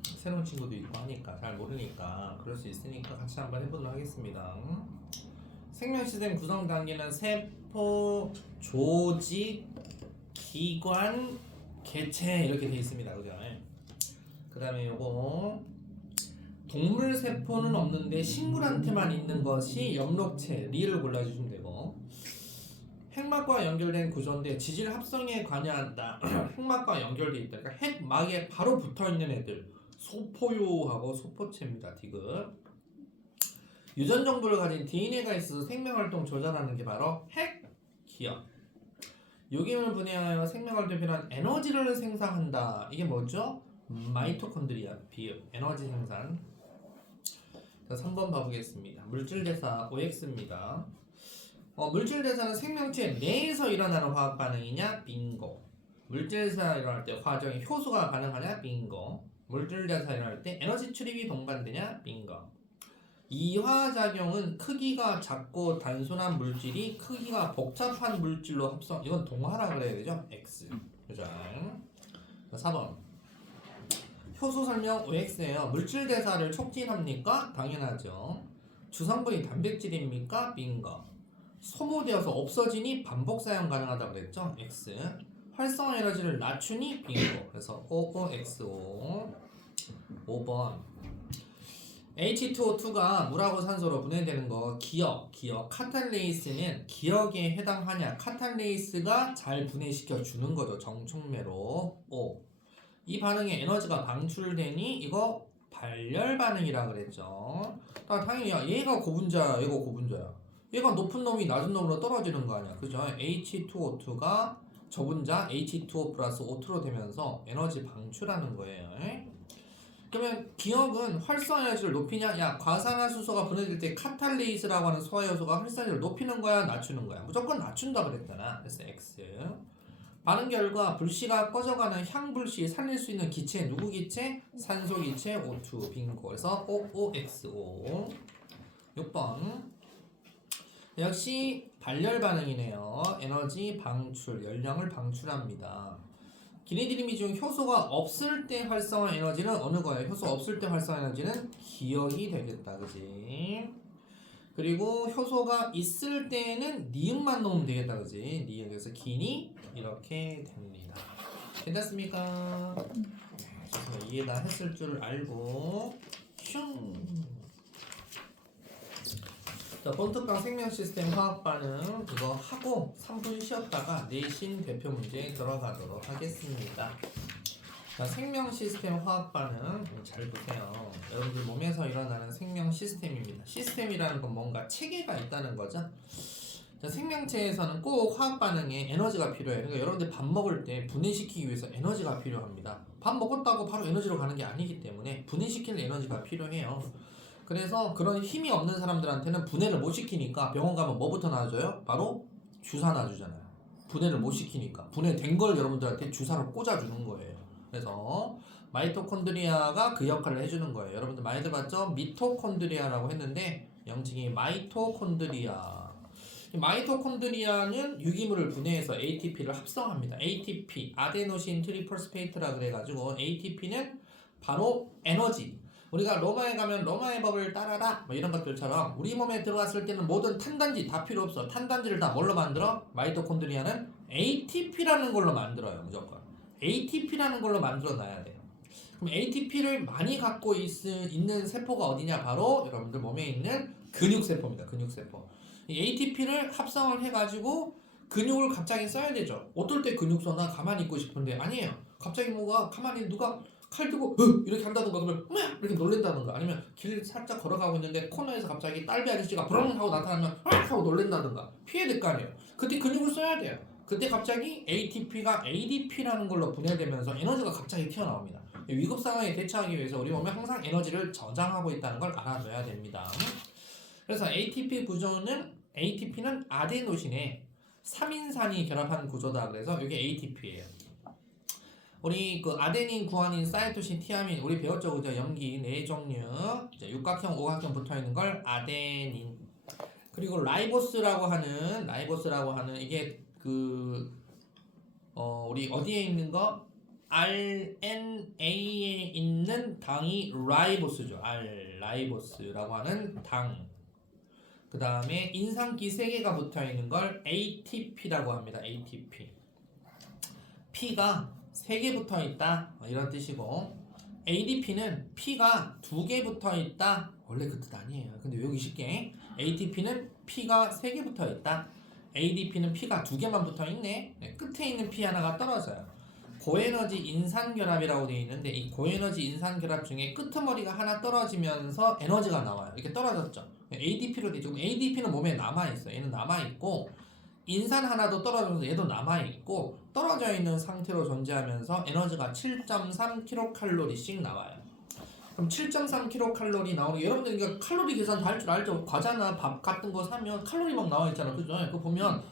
새로운 친구도 있고 하니까 잘 모르니까 그럴 수 있으니까 같이 한번 해보도록 하겠습니다. 생명시스템 구성 단계는 세포, 조직, 기관, 개체 이렇게 되어 있습니다. 그죠? 그 다음에 요거 동물 세포는 없는데 식물한테만 있는 것이 엽록체, 리를 골라주시면 되고 핵막과 연결된 구조인데 지질 합성에 관여한다. 핵막과 연결돼 있다. 그러니까 핵막에 바로 붙어있는 애들 소포유하고 소포체입니다. 디귿. 유전 정보를 가진 DNA가 있어서 생명활동 조절하는 게 바로 핵기억. 유기물 분해하여 생명활동에 필요한 에너지를 생산한다. 이게 뭐죠? 마이토콘드리아 비읍 에너지 생산. 자, 3번 봐보겠습니다. 물질대사 OX입니다. 물질대사는 생명체 내에서 일어나는 화학 반응이냐? 빙고. 물질대사 일어날 때 화학적인 효소가 반응하냐? 빙고. 물질대사 일어날 때 에너지 출입이 동반되냐? 빙고. 이화작용은 크기가 작고 단순한 물질이 크기가 복잡한 물질로 합성. 이건 동화라 그래야 되죠? X. 그죠? 4번. 효소 설명 OX예요. 물질 대사를 촉진합니까? 당연하죠. 주성분이 단백질입니까? B인가. 소모되어서 없어지니 반복 사용 가능하다고 그랬죠? X. 활성화 에너지를 낮추니 B인거. 그래서 OOXO. 5번. H2O2가 물하고 산소로 분해되는 거 기억. 카탈레이스는 기억에 해당하냐? 카탈레이스가 잘 분해시켜 주는 거죠. 정촉매로. 5. 이 반응에 에너지가 방출되니 이거 발열 반응이라 그랬죠. 당연히 얘가 고분자야, 얘가 고분자야. 얘가 높은 놈이 낮은 놈으로 떨어지는 거 아니야, 그죠? H2O2가 저분자 H2O 플러스 O2로 되면서 에너지 방출하는 거예요. 그러면 기억은 활성화 에너지를 높이냐? 야, 과산화수소가 분해될 때 카탈레이스라고 하는 소화 요소가 활성화 에너지를 높이는 거야, 낮추는 거야? 무조건 낮춘다 그랬잖아. 그래서 X. 반응 결과 불씨가 꺼져가는 향불씨 살릴 수 있는 기체 누구 기체? 산소 기체 O2 빙고. 그래서 OOXO. 6번. 역시 발열 반응이네요. 에너지 방출, 열량을 방출합니다. 기내드림이 중 효소가 없을 때 활성화 에너지는 어느 거예요? 효소 없을 때 활성화 에너지는 기억이 되겠다, 그지? 그리고 효소가 있을 때는 니은만 넣으면 되겠다, 그지? 니은. 그래서 기니 이렇게 됩니다. 괜찮습니까? 네, 이해다 했을 줄 알고 슝. 자, 본특강 생명 시스템 화학 반응 이거 하고 3분 쉬었다가 내신 대표 문제 들어가도록 하겠습니다. 자, 생명 시스템 화학 반응 잘 보세요. 여러분들 몸에서 일어나는 생명 시스템입니다. 시스템이라는 건 뭔가 체계가 있다는 거죠. 자, 생명체에서는 꼭 화학 반응에 에너지가 필요해요. 그러니까 여러분들 밥 먹을 때 분해시키기 위해서 에너지가 필요합니다. 밥 먹었다고 바로 에너지로 가는 게 아니기 때문에 분해시키는 에너지가 필요해요. 그래서 그런 힘이 없는 사람들한테는 분해를 못 시키니까 병원 가면 뭐부터 놔줘요? 바로 주사 놔주잖아요. 분해를 못 시키니까 분해된 걸 여러분들한테 주사로 꽂아주는 거예요. 그래서 마이토콘드리아가 그 역할을 해주는 거예요. 여러분들 많이 들어봤죠? 미토콘드리아라고 했는데 영칭이 마이토콘드리아. 마이토콘드리아는 유기물을 분해해서 ATP를 합성합니다. ATP, 아데노신 트리포스페이트라 그래가지고 ATP는 바로 에너지. 우리가 로마에 가면 로마의 법을 따라라 뭐 이런 것들처럼 우리 몸에 들어갔을 때는 모든 탄단지 다 필요 없어. 탄단지를 다 뭘로 만들어? 마이토콘드리아는 ATP라는 걸로 만들어요. 무조건 ATP라는 걸로 만들어 놔야 돼요. 그럼 ATP를 많이 갖고 있는 세포가 어디냐? 바로 여러분들 몸에 있는 근육세포입니다. 근육세포. 이 ATP를 합성을 해가지고 근육을 갑자기 써야 되죠. 어떨 때 근육 써? 나 가만히 있고 싶은데 아니에요. 갑자기 뭐가 가만히 누가 칼 들고 이렇게 한다든가 그러면 이렇게 놀랜다든가 아니면 길 살짝 걸어가고 있는데 코너에서 갑자기 딸비 아저씨가 브렁 하고 나타나면 하고 놀랜다든가 피해야 될 거 아니에요. 그때 근육을 써야 돼요. 그때 갑자기 ATP가 ADP라는 걸로 분해되면서 에너지가 갑자기 튀어나옵니다. 위급 상황에 대처하기 위해서 우리 몸에 항상 에너지를 저장하고 있다는 걸 알아둬야 됩니다. 그래서 ATP 구조는 ATP는 아데노신에 3인산이 결합한 구조다. 그래서 이게 ATP예요. 우리 그 아데닌, 구아닌, 사이토신, 티아민 우리 배웠죠, 그죠? 염기 네 종류. 이제 육각형, 오각형 붙어 있는 걸 아데닌. 그리고 라이보스라고 하는 이게 그 우리 어디에 있는 거? RNA에 있는 당이 라이보스죠. 라이보스라고 하는 당. 그 다음에 인산기 3개가 붙어 있는 걸 ATP라고 합니다. ATP. P가 3개 붙어 있다 이런 뜻이고 ADP는 P가 2개 붙어 있다 원래 그 뜻 아니에요. 근데 외우기 쉽게 ATP는 P가 3개 붙어 있다. ADP는 P가 2개만 붙어 있네. 끝에 있는 P 하나가 떨어져요. 고에너지 인산결합이라고 되어 있는데 이 고에너지 인산결합 중에 끄트머리가 하나 떨어지면서 에너지가 나와요. 이렇게 떨어졌죠. ADP로 되죠. ADP는 몸에 남아있어요. 얘는 남아있고 인산 하나도 떨어지면서 얘도 남아있고 떨어져 있는 상태로 존재하면서 에너지가 7.3kcal씩 나와요. 그럼 7.3kcal 나오는 게 여러분들 이거 칼로리 계산 다 할 줄 알죠? 과자나 밥 같은 거 사면 칼로리 막 나와 있잖아. 그죠? 그거 보면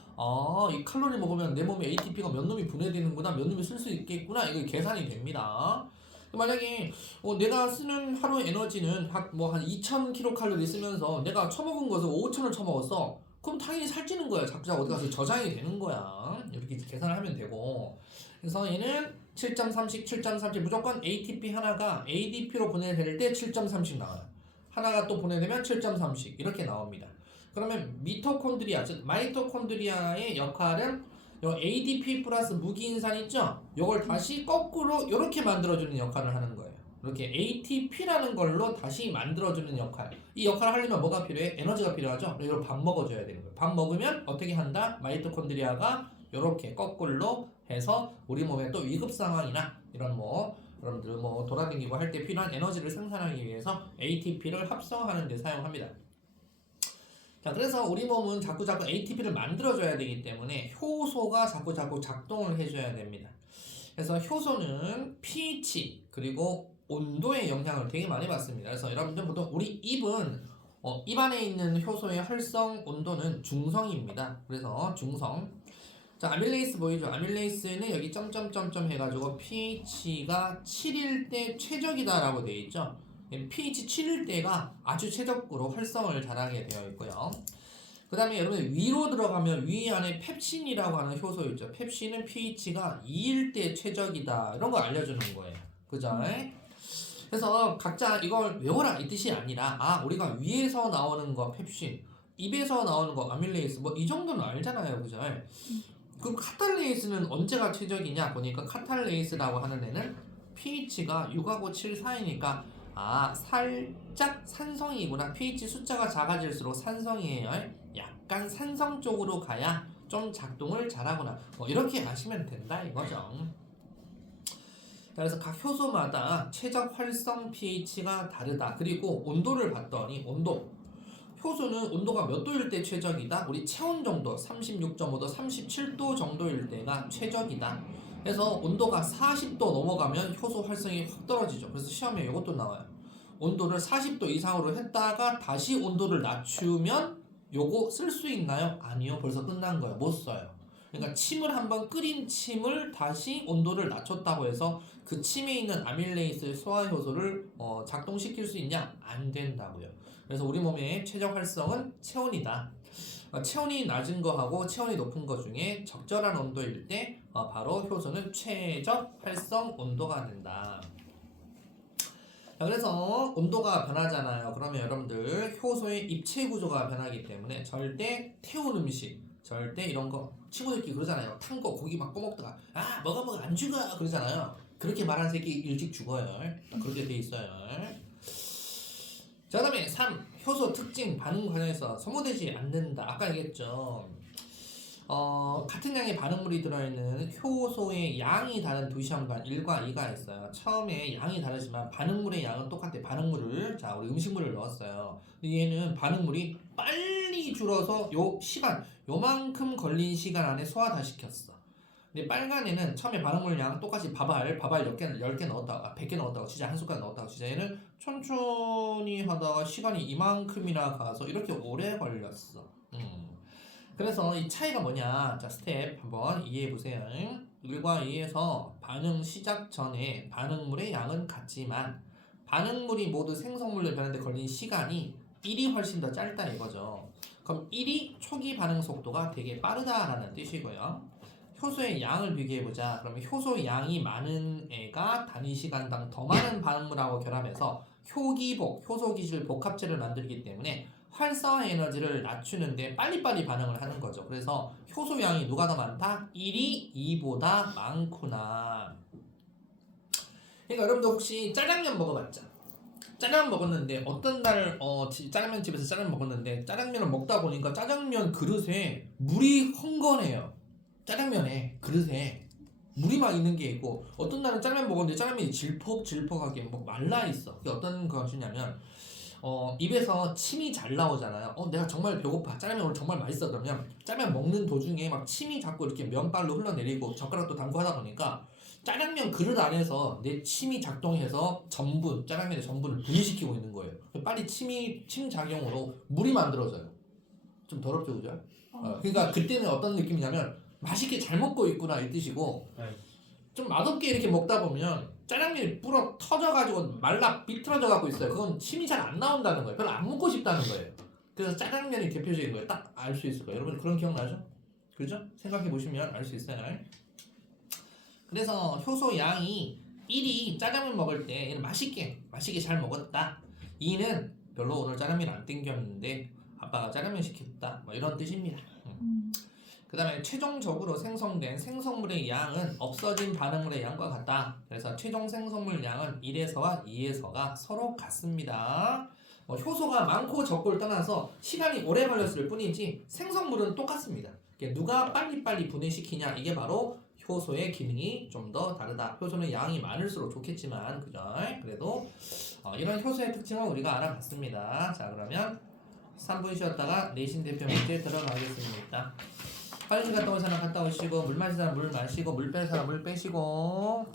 이 칼로리 먹으면 내 몸에 ATP가 몇 놈이 분해되는구나, 몇 놈이 쓸 수 있겠구나, 이거 계산이 됩니다. 만약에 내가 쓰는 하루 에너지는 한 2,000kcal 쓰면서 내가 처먹은 것을 5,000을 처먹었어. 그럼 당연히 살찌는 거야. 자꾸 어디 가서 저장이 되는 거야. 이렇게 계산을 하면 되고. 그래서 얘는 7.30, 7.30 무조건 ATP 하나가 ADP로 분해될 때 7.30 나와요. 하나가 또 분해되면 7.30 이렇게 나옵니다. 그러면 미토콘드리아, 즉 마이토콘드리아의 역할은 요 ADP 플러스 무기인산 있죠? 요걸 다시 거꾸로 이렇게 만들어주는 역할을 하는 거예요. 이렇게 ATP라는 걸로 다시 만들어주는 역할. 이 역할을 하려면 뭐가 필요해? 에너지가 필요하죠? 이걸 밥 먹어줘야 되는 거예요. 밥 먹으면 어떻게 한다? 마이토콘드리아가 이렇게 거꾸로 해서 우리 몸에 또 위급 상황이나 이런 여러분들 돌아다니고 할 때 필요한 에너지를 생산하기 위해서 ATP를 합성하는 데 사용합니다. 자, 그래서 우리 몸은 자꾸 ATP를 만들어줘야 되기 때문에 효소가 자꾸 작동을 해줘야 됩니다. 그래서 효소는 pH 그리고 온도의 영향을 되게 많이 받습니다. 그래서 여러분들 보통 우리 입은 입 안에 있는 효소의 활성 온도는 중성입니다. 그래서 중성. 자, 아밀레이스 보이죠? 아밀레이스는 여기 점점점점 해가지고 pH가 7일 때 최적이다라고 되어 있죠. pH 7일 때가 아주 최적으로 활성을 잘하게 되어 있고요. 그 다음에 여러분 위로 들어가면 위 안에 펩신이라고 하는 효소 있죠. 펩신은 pH가 2일 때 최적이다. 이런 거 알려주는 거예요. 그죠? 그래서 각자 이걸 외워라 이 뜻이 아니라 우리가 위에서 나오는 거 펩신, 입에서 나오는 거 아밀레이스 이 정도는 알잖아요. 그죠? 그 카탈레이스는 언제가 최적이냐 보니까 카탈레이스라고 하는 애는 pH가 6하고 7 사이니까 살짝 산성이구나. pH 숫자가 작아질수록 산성이에요. 약간 산성 쪽으로 가야 좀 작동을 잘하구나. 이렇게 아시면 된다 이거죠. 그래서 각 효소마다 최적 활성 pH가 다르다. 그리고 온도를 봤더니 효소는 온도가 몇 도일 때 최적이다? 우리 체온 정도 36.5도, 37도 정도일 때가 최적이다. 그래서 온도가 40도 넘어가면 효소 활성이 확 떨어지죠. 그래서 시험에 이것도 나와요. 온도를 40도 이상으로 했다가 다시 온도를 낮추면 요거 쓸 수 있나요? 아니요. 벌써 끝난 거예요. 못 써요. 그러니까 침을 한번 끓인 침을 다시 온도를 낮췄다고 해서 그 침에 있는 아밀레이스 소화효소를 작동시킬 수 있냐? 안 된다고요. 그래서 우리 몸의 최적 활성은 체온이다. 체온이 낮은 거하고 체온이 높은 거 중에 적절한 온도일 때 바로 효소는 최적 활성 온도가 된다. 자, 그래서 온도가 변하잖아요. 그러면 여러분들 효소의 입체 구조가 변하기 때문에 절대 태운 음식, 절대 이런 거 친구들끼리 그러잖아요. 탄 거 고기 막 꺼먹다가 먹어 안 죽어 그러잖아요. 그렇게 말한 새끼 일찍 죽어요. 그렇게 돼 있어요. 자, 다음에 3. 효소 특징 반응 과정에서 소모되지 않는다. 아까 얘기했죠. 같은 양의 반응물이 들어있는 효소의 양이 다른 두 시험관 1과 2가 있어요. 처음에 양이 다르지만 반응물의 양은 똑같아. 우리 음식물을 넣었어요. 얘는 반응물이 빨리 줄어서 요만큼 걸린 시간 안에 소화 다 시켰어. 근데 빨간 애는 처음에 반응물 양 똑같이 밥알 10개 넣었다가 100개 넣었다가 진짜 한 숟갈 넣었다가 진짜 얘는 천천히 하다가 시간이 이만큼이나 가서 이렇게 오래 걸렸어. 그래서 이 차이가 뭐냐? 자, 스텝 한번 이해해 보세요. 1과 2에서 반응 시작 전에 반응물의 양은 같지만 반응물이 모두 생성물로 변하는데 걸린 시간이 1이 훨씬 더 짧다 이거죠. 그럼 1이 초기 반응 속도가 되게 빠르다라는 뜻이고요. 효소의 양을 비교해보자. 그러면 효소 양이 많은 애가 단위 시간당 더 많은 반응물하고 결합해서 효소 기질 복합체를 만들기 때문에 활성화 에너지를 낮추는데 빨리빨리 반응을 하는 거죠. 그래서 효소 양이 누가 더 많다? 1이 2보다 많구나. 그러니까 여러분들 혹시 짜장면 먹어봤죠? 짜장면 먹었는데 어떤 날 짜장면 집에서 짜장면 먹었는데 짜장면을 먹다 보니까 짜장면 그릇에 물이 헝건해요. 짜장면에 그릇에 물이 막 있는 게 있고 어떤 날은 짜장면 먹었는데 짜장면이 질퍽질퍽하게 말라 있어. 그게 어떤 것이냐면 입에서 침이 잘 나오잖아요. 내가 정말 배고파. 짜장면 오늘 정말 맛있어. 그러면 짜장면 먹는 도중에 막 침이 자꾸 이렇게 면발로 흘러내리고 젓가락도 담고 하다 보니까 짜장면 그릇 안에서 내 침이 작동해서 짜장면의 전분을 분해시키고 있는 거예요. 빨리 침 작용으로 물이 만들어져요. 좀 더럽죠, 그죠? 그러니까 그때는 어떤 느낌이냐면 맛있게 잘 먹고 있구나 이 뜻이고 좀 맛없게 이렇게 먹다 보면 짜장면이 불어 터져가지고 말라 비틀어져 갖고 있어요. 그건 침이 잘 안 나온다는 거예요. 별로 안 먹고 싶다는 거예요. 그래서 짜장면이 대표적인 거예요. 딱 알 수 있을 거예요. 여러분 그런 기억나죠? 그죠? 생각해 보시면 알 수 있어요. 그래서 효소 양이 1이 짜장면 먹을 때 얘는 맛있게 잘 먹었다. 2는 별로 오늘 짜장면 안 땡겼는데 아빠가 짜장면 시켰다. 뭐 이런 뜻입니다. 그 다음에 최종적으로 생성된 생성물의 양은 없어진 반응물의 양과 같다. 그래서 최종 생성물 양은 1에서와 2에서가 서로 같습니다. 효소가 많고 적고를 떠나서 시간이 오래 걸렸을 뿐이지 생성물은 똑같습니다. 누가 빨리빨리 분해시키냐 이게 바로 효소의 기능이 좀 더 다르다. 효소는 양이 많을수록 좋겠지만 그죠? 그래도 이런 효소의 특징을 우리가 알아봤습니다. 자 그러면 3분 쉬었다가 내신 대표 문제 들어가겠습니다. 화장실 갔다 온 사람 갔다 오시고 물 마실 사람 물 마시고 물 뺄 사람 물 빼시고